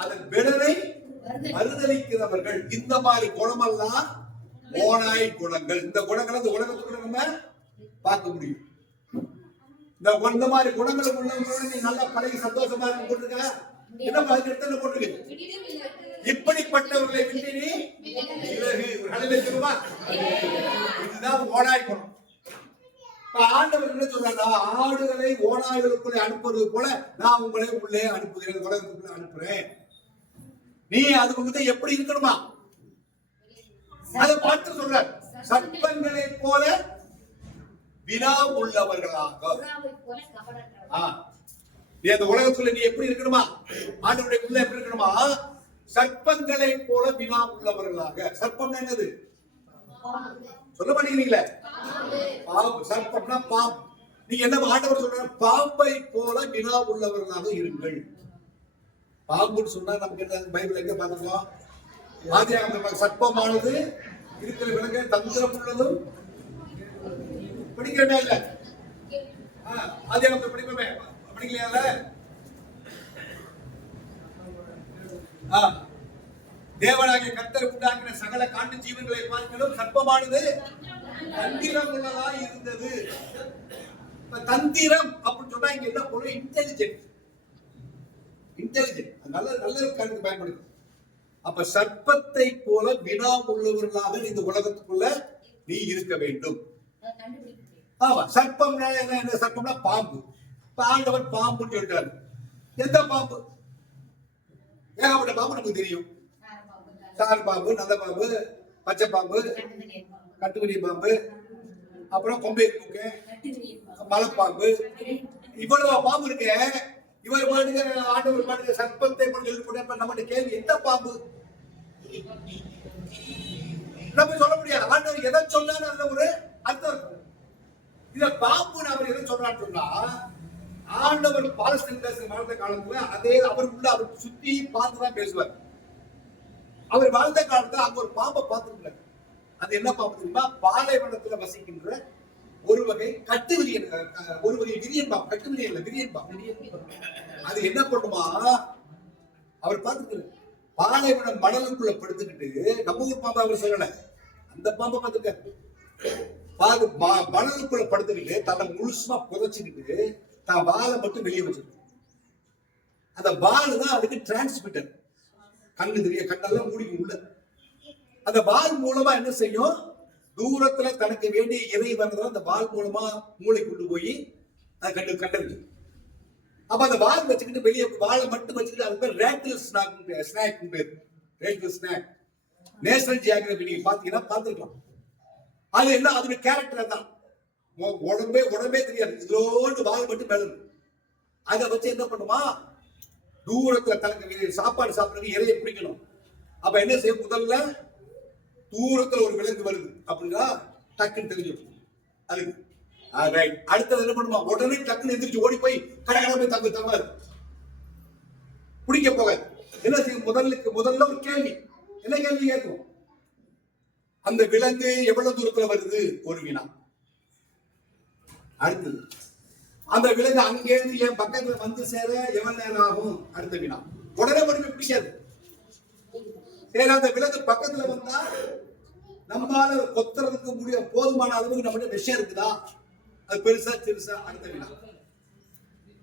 அதன் பலனை மறுதலிக்கிறவர்கள். இந்த மாதிரி குணமெல்லாம் ஓனாய் குணங்கள். இந்த குணங்களை இந்த உலகத்துக்குள்ள நம்ம பார்க்க முடியும். இந்த மாதிரி குணங்களை உள்ளவங்க நீ நல்லா பழகி சந்தோஷமா இருக்க போட்டுருக்க, என்ன பழக்கத்தை போட்டுருக்கு. இப்படிப்பட்டவர்களை விட்டு நீ விலகு. இதுதான் ஓனாய் குணம். ஆண்டவர் என்ன சொல்றாங்க? ஆடுகளை ஓனாய்களுக்குள்ளே அனுப்புவது போல நான் உங்களை உள்ளே அனுப்புகிறேன், உலகத்துக்குள்ள அனுப்புறேன். நீ அதுக்கு எப்படி இருக்கணுமா அதை பார்த்து சொல்ற. சர்ப்பங்களை போல வினா உள்ளவர்களாக. நீ அந்த உலகத்துல நீ எப்படி இருக்கணுமா? ஆண்டவருடைய உள்ள எப்படி இருக்கணுமா? சர்ப்பங்களை போல வினா உள்ளவர்களாக. சர்ப்பம் என்னது? சொல்ல மாட்டேங்கிறீங்களே, பாம்பு. சர்ப்பம்னா பாம்பு. நீங்க என்ன ஆண்டவர் சொல்ற? பாம்பை போல வினா உள்ளவர்களாக இருங்கள். பாம்புன்னு சொன்னா நமக்கு என்ன பைபிள் எங்க பார்த்துக்கோம்? ஆதியாகமத்துல சர்ப்பமானது இருக்கிற விலங்கு தந்திரம் உள்ளதும் படிக்கிறமே இல்ல. ஆதியாகமத்துல படிப்போமே, படிக்கலையா? தேவனாகிய கர்த்தர் உண்டாக்கின சகல காட்டு ஜீவன்களை பார்க்கலும் சர்ப்பமானது தந்திரம் உள்ளதா இருந்தது. தந்திரம் அப்படின்னு சொன்னா இங்க என்ன பொருள்? இன்டெலிஜென்ட். நல்ல கருத்து பயன்படுது. அப்ப சர்ப்பத்தை போல வினா உள்ளவர்களாக இந்த உலகத்துக்குள்ள நீ இருக்க வேண்டும். ஆமா, சர்ப்பம்னா என்ன? சர்ப்பம்னா பாம்பு. ஆண்டவர் பாம்புன்னு சொல்லிட்டாரு. எந்த பாம்பு? ஏகப்பட்ட பாம்பு நமக்கு தெரியும். சார் பாம்பு, நல்ல பாம்பு, பச்சை பாம்பு, கட்டுமணி பாம்பு, அப்புறம் கொம்பை மூக்கு, மலைப்பாம்பு, இவ்வளவு பாம்பு இருக்கு. இவர் பாட்டுக்கு ஆண்டவர் பாட்டுக்கு சர்ப்பத்தை சொல்லி போட்டு நம்ம கேள்வி, எந்த பாம்பு? நம்ம சொல்ல முடியாது. ஆண்டவர் எதை சொன்னாரு அதுல ஒரு அர்த்தம். இத பாம்புன்னு அவர் எதை சொல்றான்னு சொன்னா, ஆண்டவர் பாலஸ்தீன் தேசம் வாழ்ந்த காலத்துல அதே அவர் உள்ள அவர் சுத்தி பார்த்துதான் பேசுவார். அவர் வாழ்ந்த காலத்துல அங்க ஒரு பாம்பை பார்த்துருக்க. அது என்ன பாம்பு தெரியுமா? பாலைவனத்துல வசிக்கின்ற ஒரு வகை கட்டுவிரியன், ஒரு வகை விரியன் பாம்பு. கட்டுவிரியன் இல்ல, விரியன் பாம்பு. அது என்ன பண்ணுமா? அவர் பார்த்துக்கல, பாலைவனம் மணலுக்குள்ள படுத்துக்கிட்டு, நம்ம ஊர் பாம்பு அவர் சொல்லல, அந்த பாம்பை பார்த்துக்க, மணலுக்குள்ள படுத்துக்கிட்டு தன்னை முழுசுமா புதைச்சுக்கிட்டு தான் வாழை மட்டும் வெளியே வச்சிருக்கு. அந்த வால் தான் அதுக்கு டிரான்ஸ்மிட்டர். கண்ணு தெரிய, கண்ணெல்லாம் மூடிக்கு உள்ள. அந்த வால் மூலமா என்ன செய்யும்? தூரத்துல தனக்கு வேண்டிய இறை வர்றதுல அந்த வால் மூலமா மூளை கொண்டு போய் அதை கண்டறிஞ்சு. அப்ப அந்த வால் வச்சுக்கிட்டு வெளியே வாழை மட்டும் வச்சுக்கிட்டு அது பேர் ரேட்டில் ஸ்நாக் பேர். ரேட்டில் ஸ்நாக். நேஷனல் ஜியோகிராஃபி நீங்க பாத்தீங்கன்னா பாத்துக்கலாம். அது என்ன? அதோட கேரக்டர் தான். உடம்பே தெரியாது, இதோடு வால் மட்டும் மேல. அதை வச்சு என்ன பண்ணுமா? தூரத்துல தனக்கு சாப்பாடு சாப்பிடுறது இறையை பிடிக்கணும். அப்ப என்ன செய்ய? முதல்ல தூரத்துல ஒரு விலங்கு வருது அப்படின்னா டக்குன்னு தெரிஞ்சிடும் அதுக்கு. அடுத்தது என்ன பண்ணுமா? உடனே டக்குன்னு எந்திரிச்சு ஓடி போய் கடற்கரை போய் தங்காது, பிடிக்க போகாது. என்ன செய்யும்? முதல்ல ஒரு கேள்வி. என்ன கேள்வி கேட்கும்? அந்த விலங்கு எவ்வளவு தூரத்துல வருது? ஒரு வினா. அடுத்தது அந்த விலங்கு அங்கேருந்து என் பக்கத்துல வந்து சேர எவ்வளவு நேரம் ஆகும்? அடுத்த வினா. உடனே மட்டுமே பிடிக்காது. சரி, அந்த விலங்கு பக்கத்துல வந்தா நம்மளால கொத்துறதுக்கு முடியும் போதுமான அளவுக்கு நம்மகிட்ட விஷயம் இருக்குதா? அது பெருசா சிறுசா? அடுத்த வினா.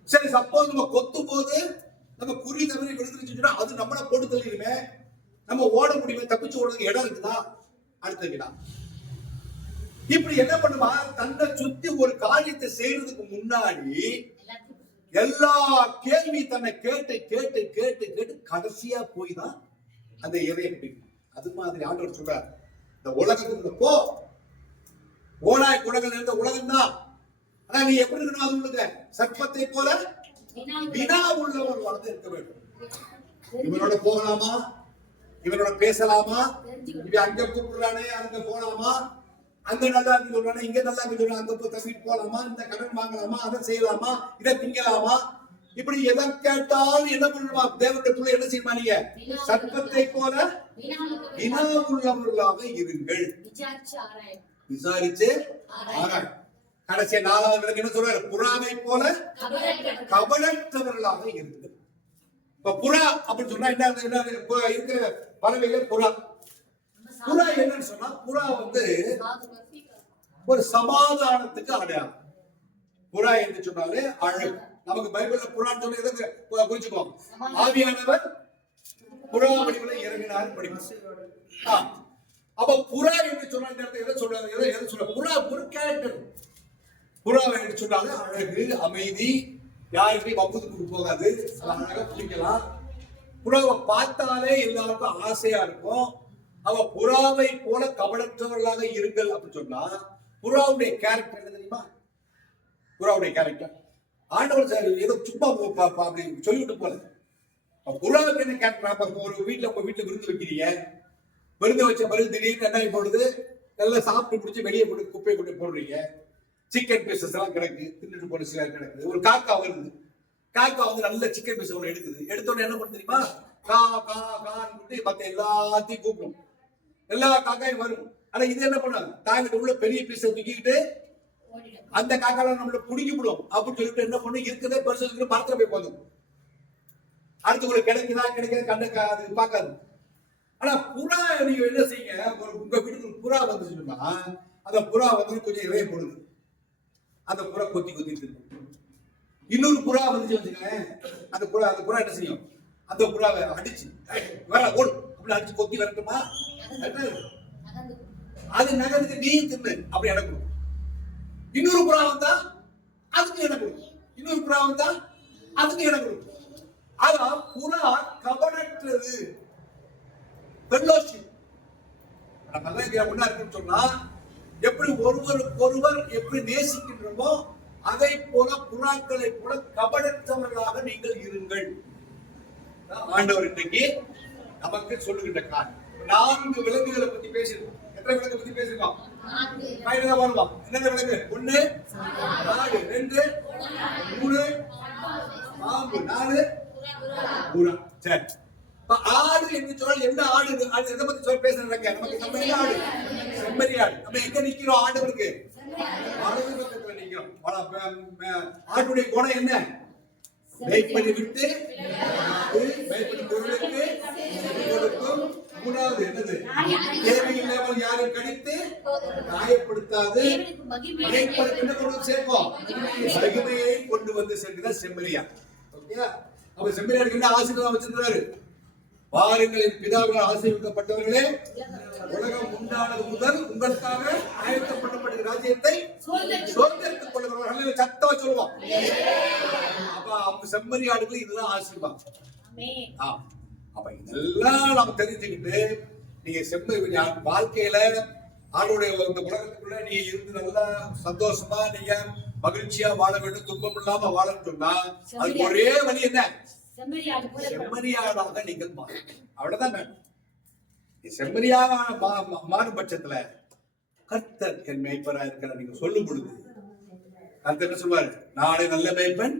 சரி, சப்போஸ் நம்ம கொத்தும் போது நம்ம குறி தவறி விழுந்துருச்சுன்னா அது நம்மள போட்டு தள்ளிடுமே, நம்ம ஓட முடியுமே, தப்பிச்சு ஓடுறதுக்கு இடம் இருக்குதா? அடுத்த வினா. இப்படி என்ன பண்ணுவா, தன்னை சுத்தி ஒரு காரியத்தை செய்யறதுக்கு முன்னாடி எல்லா கேள்வி தன்னை கேட்டு கேட்டு கேட்டு கேட்டு கடைசியா போய் தான் அந்த இறையை பிடிக்கும். அது மாதிரி ஆண்டவர் சொல்றார், இந்த உலகத்துக்கு போ, ஓடாய் குடங்கள் இருந்த உலகம் தான். ஆனா நீ எப்படி இருக்கணும், அது உங்களுக்கு சர்ப்பத்தை போல வினா உள்ளவர்களாக இருக்க வேண்டும். இவனோட போகலாமா, இவனோட பேசலாமா, இவன் அங்க கூப்பிடுறானே அங்க போலாமா, அங்க நல்லா இருக்கு சொல்றானே இங்க நல்லா இருக்கு சொல்றான், அங்க போய் தப்பிட்டு போலாமா, இந்த கடன் வாங்கலாமா, அதை செய்யலாமா, இதை திங்கலாமா, இப்படி எதை கேட்டாலும் என்ன பண்ணுமா, தேவனுடைய பிள்ளை என்ன செய்யுமா, நீங்க சர்ப்பத்தை போல வினா உள்ளவர்களாக இருங்கள், விசாரிச்சு ஆராய். கடைசி 4வது விலங்கு என்ன சொல்றாரு, புறாவை போல கபடற்றவர்களாக இருங்கள். இப்ப புறா அப்படின்னு சொன்னா என்ன இருக்கிற பறவைகள் புறா. புறா என்னன்னு சொன்னா, புறா வந்து ஒரு சமாதானத்துக்கு அடையாளம். புறா என்று சொன்னாலே அழகு. நமக்கு பைபிள்ல புறான்னு சொல்லி எதை குறிச்சுக்கோங்க, ஆவியானவர் புறா வடிவில் இறங்கினார் படிக்கும். அப்ப புறா என்று சொன்ன எதை சொல்றாங்க, எதை சொல்ற, புறா ஒரு கேரக்டர். புறாவை என்று சொன்னாலே அழகு, அமைதி, யாருக்கையும் வம்புக்கு போகாது, அழகா பிடிக்கலாம். புறாவை பார்த்தாலே எல்லாருக்கும் ஆசையா இருக்கும். அவ புறாவை போல கபடற்றவர்களாக இருங்கள் அப்படின்னு சொன்னா, புறாவுடைய கேரக்டர் என்ன தெரியுமா? புறாவுடைய கேரக்டர் ஆண்டவர் சார் ஏதோ சும்மா அப்படி சொல்லிவிட்டு போறது. புறாவுக்கு என்ன கேரக்டர்? ஒரு வீட்டுல உங்க வீட்டுல விருந்து வைக்கிறீங்க, விருந்து வச்ச பிறகு திடீர்னு என்ன போடுது, எல்லாம் சாப்பிட்டு முடிச்சு வெளியே போட்டு குப்பையை கொண்டு போடுறீங்க, சிக்கன் பீசஸ் எல்லாம் கிடக்கு, தின்னுட்டு போன சில கிடக்குது. ஒரு காக்கா வருது, காக்கா வந்து நல்ல சிக்கன் பீஸ் ஒன்று எடுக்குது, எடுத்தோன்னு என்ன பண்ணு தெரியுமா, கா கா கான்னு மத்த எல்லாத்தையும் கூப்பிடும், எல்லா காக்காயும் வரும். ஆனா இது என்ன பண்ணாங்க, தாங்கிட்ட உள்ள பெரிய பீஸை தூக்கிக்கிட்டு அந்த காக்கால நம்மள புடிக்கிவிடும் அப்படின்னு சொல்லிட்டு என்ன பண்ணு, இருக்கிறதே பெருசு மரத்துல போய் போதும், அடுத்து உங்களுக்கு கிடைக்குதா கிடைக்காது கண்ட அது பார்க்காது. ஆனா புறா நீங்க என்ன செய்யுங்க, உங்க வீட்டுக்கு புறா வந்துச்சுன்னா அந்த புறா வந்து கொஞ்சம் இறைய போடுது, அந்த புறா கொத்தி கொத்திட்டு. இன்னொரு புறா வந்துச்சு வச்சுக்கோங்க, அந்த புறா என்ன செய்யும், அந்த புறாவை அடிச்சு வர ஓடு அப்படி அடிச்சு கொத்தி வரட்டுமா, அது நகருக்கு நீ தின்னு அப்படி இடக்கும். இன்னொரு புறா வந்தா அதுக்கு இடம் கொடுக்கும், இன்னொரு புறா வந்தா அதுக்கு இடம் கொடுக்கும். ஆனா புறா கபடற்றது, ஃபெல்லோஷிப். நம்ம எல்லாம் இங்க ஒண்ணா இருக்குன்னு சொன்னா, எப்படி ஒருவருக்கு ஒருவர் எப்படி நேசிக்கின்றோமோ அதை போல புறாக்களை போல கபடற்றவர்களாக நீங்கள் இருங்கள். ஆண்டவர் இன்னைக்கு நமக்கு சொல்லுகின்ற காரியம். 4 விலங்குகளை பத்தி பேசிருக்கோம். எத்தனை விலங்கு பத்தி பேசிருக்கோம்? பையன் வருவான். என்னென்ன விலங்கு? 1 ஆடு, 2 3 பாம்பு, 4 புறா. சரி, ஆடு என்று சொன்னால் என்ன ஆடு? அது எதை பத்தி சொல்ல பேசுறாங்க? நமக்கு நம்ம என்ன ஆடு? செம்மறி ஆடு. நம்ம எங்க நிக்கிறோம்? ஆடுகளுக்கு வலது பக்கத்துல நிக்கிறோம். ஆட்டுடைய குணம் என்ன? மேய்ப்பனை விட்டு மேய்ப்பனை பொருளுக்கு கொடுக்கும். 3வது என்னது? தேவையில்லாமல் யாரும் கடித்து காயப்படுத்தாது மேய்ப்பனுக்கு என்ன கொண்டு சேர்ப்போம்? மகிமையை கொண்டு வந்து சேர்க்கிற செம்மறியா. ஓகேயா? அப்ப செம்மறியாடுக்கு என்ன ஆசீர்வாதம் வச்சிருக்கிறாரு? பாருங்களின் பிதாவினால் ஆசீர்வதிக்கப்பட்டவர்களே, உலகம் உண்டானது முதல் உங்களுக்காக ஆயத்தப்பட்ட ராஜ்யத்தை சுதந்திரத்துக் கொள்ளுகிறவர்கள் சத்தமா சொல்லுவோம். அப்ப செம்மறியாடுகள் இதுதான் ஆசீர்வாதம். அப்ப இதெல்லாம் நம்ம தெரிஞ்சுக்கிட்டு நீங்க செம்மறி வாழ்க்கையில ஆளுடைய இந்த உலகத்துக்குள்ள நீங்க இருந்து நல்லா சந்தோஷமா நீங்க மகிழ்ச்சியா வாழ வேண்டும், துன்பம் இல்லாம வாழன்னு சொன்னா அதுக்கு ஒரே வழி என்ன? செம்மறியாடாக நீங்கள் மாறும். அவ்வளவுதான் வேணும். செம்மறியாக மாறும் பட்சத்துல கர்த்தர் என் மேய்ப்பரா இருக்கிற நீங்க சொல்லும் பொழுது கர்த்தர் என்ன சொல்வாரு? நாளை நல்ல மேய்ப்பன்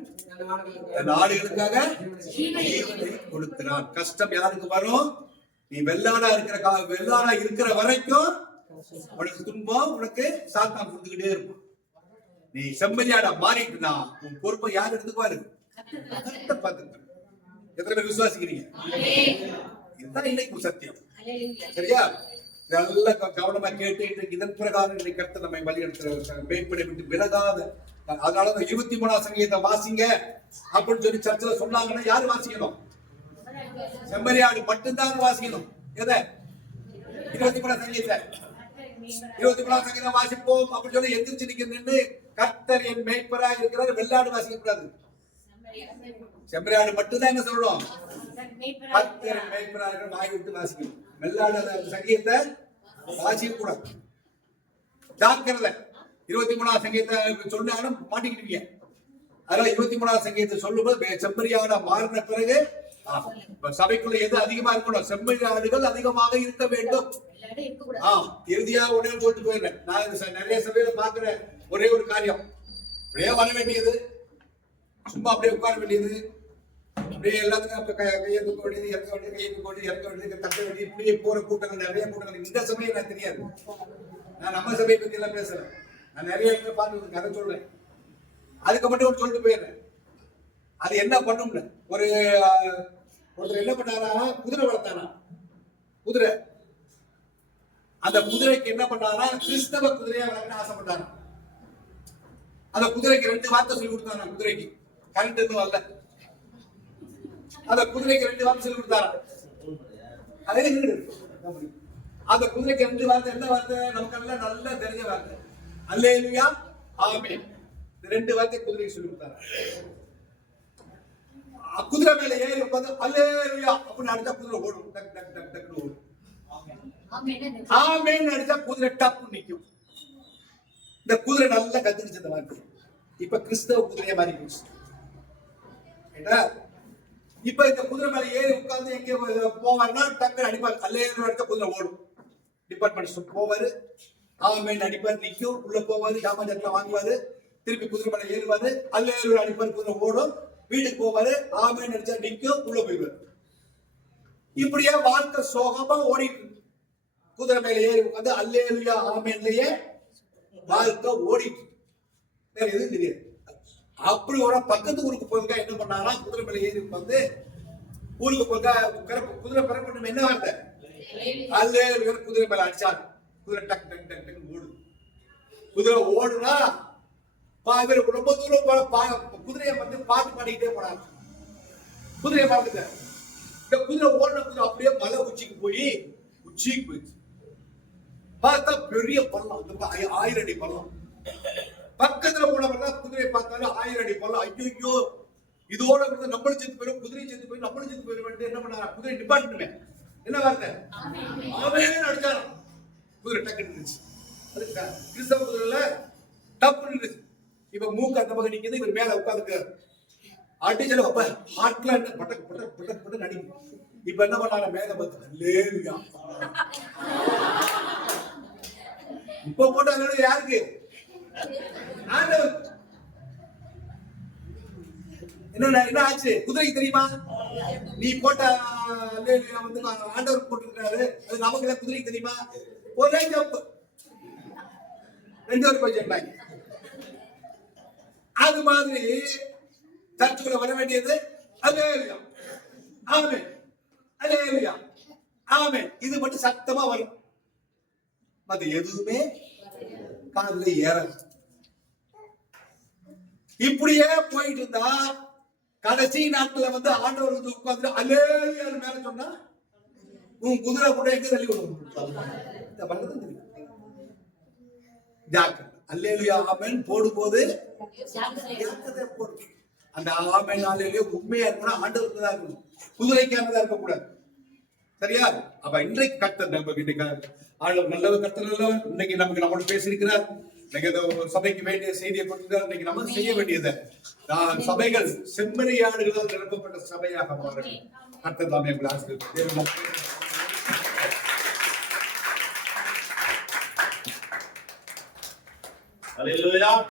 நாடுகளுக்காக ஜீவனை கொடுக்கிறான். கஷ்டம் யாருக்கு வரும்? நீ வெள்ளாடா இருக்கிற வரைக்கும் உனக்கு துன்பம், உனக்கு சாத்தான் கொடுத்துக்கிட்டே இருக்கும். நீ செம்மறியாடா மாறிட்டுனா உன் பொறுப்பை யார் எடுத்துக்குவாரு? கர்த்தர் பார்த்துப்பாரு. எத்தனை பேர் விசுவாசிக்கிறீங்க? இதுதான் இன்னைக்கு சத்தியம். சரியா? இதெல்லாம் கவனமா கேட்டு இதன் பிரகாரம் இன்னைக்கு கர்த்தர் நம்மை வழி எடுத்துற மேய்ப்பனை விட்டு விலகாத. அதனால 23ஆம் சங்கீதத்தை வாசிங்க அப்படின்னு சொல்லி சர்ச்சில் சொன்னாங்கன்னா யாரு வாசிக்கணும்? செம்மறியாடு மட்டும்தான் வாசிக்கணும். எதை? 23ஆம் சங்கீதத்தை 23 சங்கீதம் வாசிப்போம் அப்படின்னு சொல்லி எந்திரிச்சு நின்று கர்த்தர் என் மேய்ப்பரா இருக்கிறார். வெள்ளாடு வாசிக்க கூடாது, செம்மறியாடு மட்டும்தான் என்ன சொல்லணும். கர்த்தர் என் மேய்ப்பரா இருக்கிற வாய் விட்டு வாசிக்கணும். வெள்ளாடு சங்கீதத்தை வாசிக்க கூடாது. ஜாக்கிரதை. 23 சங்கீதத்தை சொன்னாலும் மாட்டிக்கிட்டீங்க. அதனால 23 சங்கீதத்தை சொல்லும்போது செம்மறியாட மாறின பிறகு சபைக்குள்ள எது அதிகமா இருக்கணும், செம்மறியாடுகள் அதிகமாக இருக்க வேண்டும். இறுதியா உடனே சொல்லிட்டு போயிடுறேன். நான் நிறைய சபையில பாக்குற ஒரே ஒரு காரியம், அப்படியே வர வேண்டியது, சும்மா அப்படியே உட்கார வேண்டியது, அப்படியே எல்லாத்துக்கும் கையை தூக்க வேண்டியது, இறக்க வேண்டியது, கையை தூக்க வேண்டியது, இறக்க வேண்டியது, தட்ட வேண்டியது, இப்படியே போற கூட்டங்கள் நிறைய கூட்டங்கள். இந்த சபையை எனக்கு தெரியாது, நான் நம்ம சபையை பத்தி எல்லாம் பேசுறேன். நான் நிறைய இடத்துல பார்த்து கதை சொல்றேன். அதுக்கு மட்டும் ஒரு சொல்லிட்டு போயிடுறேன். அது என்ன பண்ணும்னு ஒருத்தர் என்ன பண்ணாரா, குதிரை வளர்த்தாரா. குதிரை, அந்த குதிரைக்கு என்ன பண்ணாரா, கிறிஸ்தவ குதிரையா வளர்க்க ஆசைப்பட்டாரா. அந்த குதிரைக்கு 2 வார்த்தை சொல்லி கொடுத்தாரா. குதிரைக்கு கரண்ட் இன்னும் வரல. அந்த குதிரைக்கு 2 வார்த்தை சொல்லி கொடுத்தாரா. அதே அந்த குதிரைக்கு 2 வார்த்தை. என்ன வார்த்தை? நமக்கு நல்ல தெரிஞ்ச வார்த்தை, அல்லேலூயா ஆமென். 2 வார்த்தை குதிரைக்கு சொல்லி கொடுத்தாரா. குதிரை மேல ஏறி உட்கார்ந்து அல்லேலூயா அப்படின்னு அடிச்சா குதிரை ஓடும். டக் டக் டக் டக் ஓடும். ஆமென் அடிச்சா குதிரை டப்பு நிக்கும். இந்த குதிரை நல்லா கத்துக்கிச்சு இந்த வார்த்தை. இப்ப கிறிஸ்தவ குதிரையா மாறி போச்சு. இப்ப இந்த குதிரை மேல ஏறி உட்கார்ந்து எங்க போவாருன்னா டக்கு அடிப்பாரு. அல்லேலூயா அடிச்சா குதிரை ஓடும். டிபார்ட்மெண்ட் போவாரு, ஆமென் அடிப்பாரு, நிக்கும். உள்ள போவாரு, ஜாமான் வாங்குவாரு, திருப்பி குதிரை மேல ஏறுவாரு, அல்லேலூயா அடிப்பாரு, குதிரை ஓடும். வீட்டுக்கு போவாரு, ஆமென் அடிச்சா நிக்கும், உள்ள போயிடுவாரு. இப்படியே வாழ்க்கை சோகமா ஓடிட்டு, குதிரை மேல ஏறி உட்காந்து அல்லேலூயா ஆமென்லயே வாழ்க்கை ஓடிட்டு, வேற எதுவும் தெரியாது. அப்படி ஒரு பக்கத்து ஊருக்கு போயிருக்கா. என்ன பண்ணாரா, குதிரை மேல ஏறி உட்காந்து ஊருக்கு போயிருக்கா. குதிரை பிறப்பு என்ன வார்த்தை, அல்லேலூயா. குதிரை மேல அடிச்சாரு. குதிரை டக் டக் டக் டக் ஓடுது. குதிரை ஓடுனா ரொம்ப தூரம் குதிரையை வந்து பாட்டு பாடிக்கிட்டே போனாங்க. குதிரையை பார்த்துட்ட இந்த குதிரை ஓடின குதிரை அப்படியே மலை உச்சிக்கு போயிடுச்சு. பார்த்தா பெரிய பள்ளம், 1000 அடி பள்ளம். பக்கத்துல போனவங்க குதிரையை பார்த்தாலும் 1000 அடி பள்ளம். ஐயோ, இதோட நம்மளும் செத்து போயிடும், குதிரையும் செத்து போயிடும், நம்மளும் செத்து போயிடும். என்ன பண்ணாரா, குதிரை நிப்பாட்டுமே. என்ன வார்த்தை, ஆமென் அடிச்சாரு. குதிரை டக்கு நின்றுச்சு. அதுக்கு கிறிஸ்தவ குதிரைல டப்பு நின்றுச்சு. இப்ப மூக்கு அந்த பக்கம் நிக்குது, இவர் மேல உட்கார்ந்து அடிச்சல அப்ப ஹார்ட்ல பட்டக் பட்டக் பட்டக் பட்டக் அடிக்கும். இப்ப என்ன பண்ணாரு, மேல பார்த்து அல்லேலூயா. இப்ப போட்டாங்க யாருக்கு, ஆண்டவர். என்ன ஆச்சு, குதிரைக்கு தெரியுமா? நீ போட்ட அல்லேலூயா வந்து ஆண்டவர் போட்டுருக்காரு, அது நமக்கு எல்லாம் குதிரைக்கு தெரியுமா? ஒரே ஜம்ப், 2 பேர் போய் ஜெயிப்பாங்க. அது மாதிரி சர்ச்சுக்குள்ள வர வேண்டியது அல்லேலூயா ஆமென், அல்லேலூயா ஆமென். இது மட்டும் சத்தமா வரும், மத்த எதுவுமே காதுல ஏறாது. இப்படியே போயிட்டு இருந்தா கடைசி நாட்கள்ல வந்து ஆண்டவர் வந்து உட்கார்ந்து அல்லேலூயா மேல சொன்னா உன் குதிரை கூட எங்க தள்ளி விடுவோம். ஜாக்கிரதை. அல்லேலூயா ஆமென் போடும்போது அந்த ஆமென் அல்லேலூயா உண்மையா இருக்கணும், ஆண்டவருக்கு தான் இருக்கணும், குதிரைக்கானதா இருக்க கூடாது. சரியா? அப்ப இன்றைக்கு கர்த்தர் நமக்கு ஆண்டவர் நல்லவர், கர்த்தர் நல்லவர். இன்னைக்கு நமக்கு நம்மோட பேசியிருக்கிறார். இன்னைக்கு சபைக்கு வேண்டிய செய்தியை கொடுத்துட்டார். இன்னைக்கு நம்ம செய்ய வேண்டியது சபைகள் செம்மறியாடுகளால் நிரப்பப்பட்ட சபையாக மாற. கர்த்தர் தாமே உங்களை ஆசீர்வதிப்பார். Hallelujah.